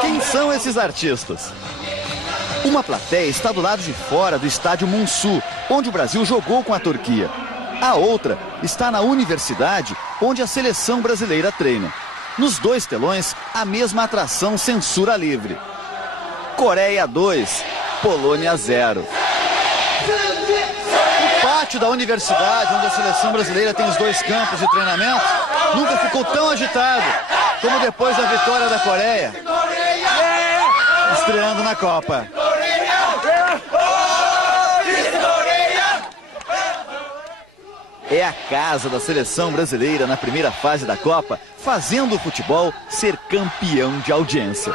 Quem são esses artistas? Uma plateia está do lado de fora do estádio Munsu, onde o Brasil jogou com a Turquia. A outra está na universidade, onde a seleção brasileira treina. Nos dois telões, a mesma atração censura livre. Coreia 2, Polônia 0. O pátio da universidade, onde a seleção brasileira tem os dois campos de treinamento, nunca ficou tão agitado como depois da vitória da Coreia, estreando na Copa. É a casa da seleção brasileira na primeira fase da Copa, fazendo o futebol ser campeão de audiência.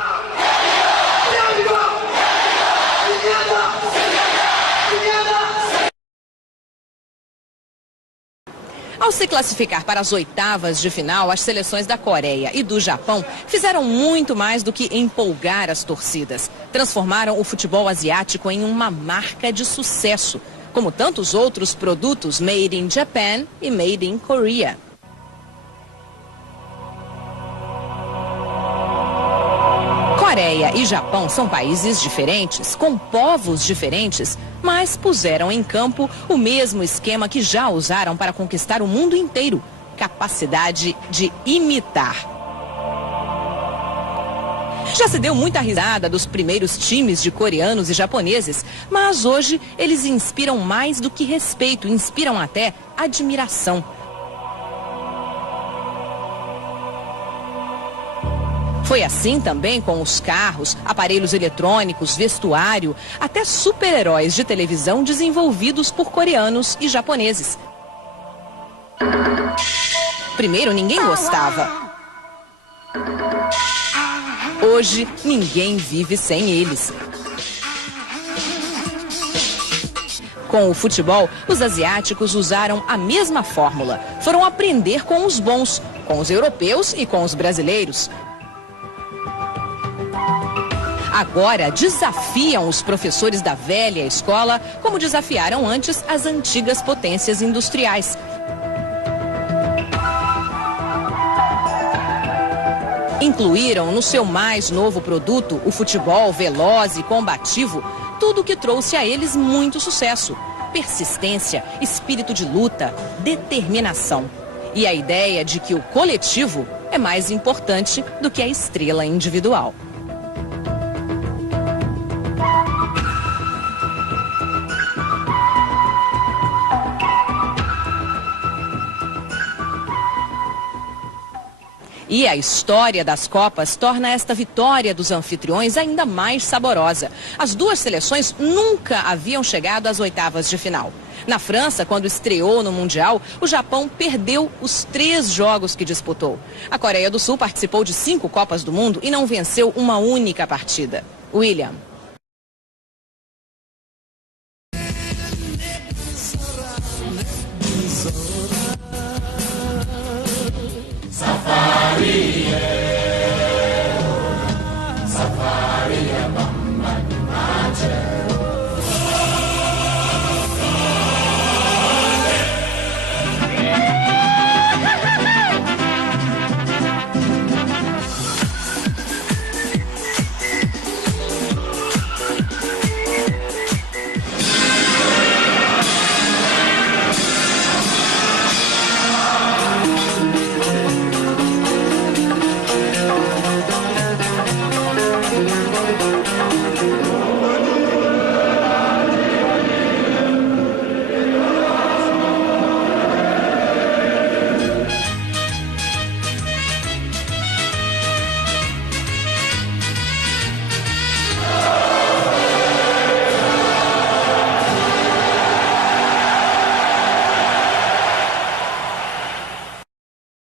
Ao se classificar para as oitavas de final, as seleções da Coreia e do Japão fizeram muito mais do que empolgar as torcidas. Transformaram o futebol asiático em uma marca de sucesso, como tantos outros produtos made in Japan e made in Korea. Coreia e Japão são países diferentes, com povos diferentes, mas puseram em campo o mesmo esquema que já usaram para conquistar o mundo inteiro: capacidade de imitar. Já se deu muita risada dos primeiros times de coreanos e japoneses, mas hoje eles inspiram mais do que respeito, inspiram até admiração. Foi assim também com os carros, aparelhos eletrônicos, vestuário, até super-heróis de televisão desenvolvidos por coreanos e japoneses. Primeiro, ninguém gostava. Hoje, ninguém vive sem eles. Com o futebol, os asiáticos usaram a mesma fórmula. Foram aprender com os bons, com os europeus e com os brasileiros. Agora desafiam os professores da velha escola, como desafiaram antes as antigas potências industriais. Incluíram no seu mais novo produto, o futebol veloz e combativo, tudo que trouxe a eles muito sucesso. Persistência, espírito de luta, determinação. E a ideia de que o coletivo é mais importante do que a estrela individual. E a história das Copas torna esta vitória dos anfitriões ainda mais saborosa. As duas seleções nunca haviam chegado às oitavas de final. Na França, quando estreou no Mundial, o Japão perdeu os 3 jogos que disputou. A Coreia do Sul participou de 5 Copas do Mundo e não venceu uma única partida. William. Safari.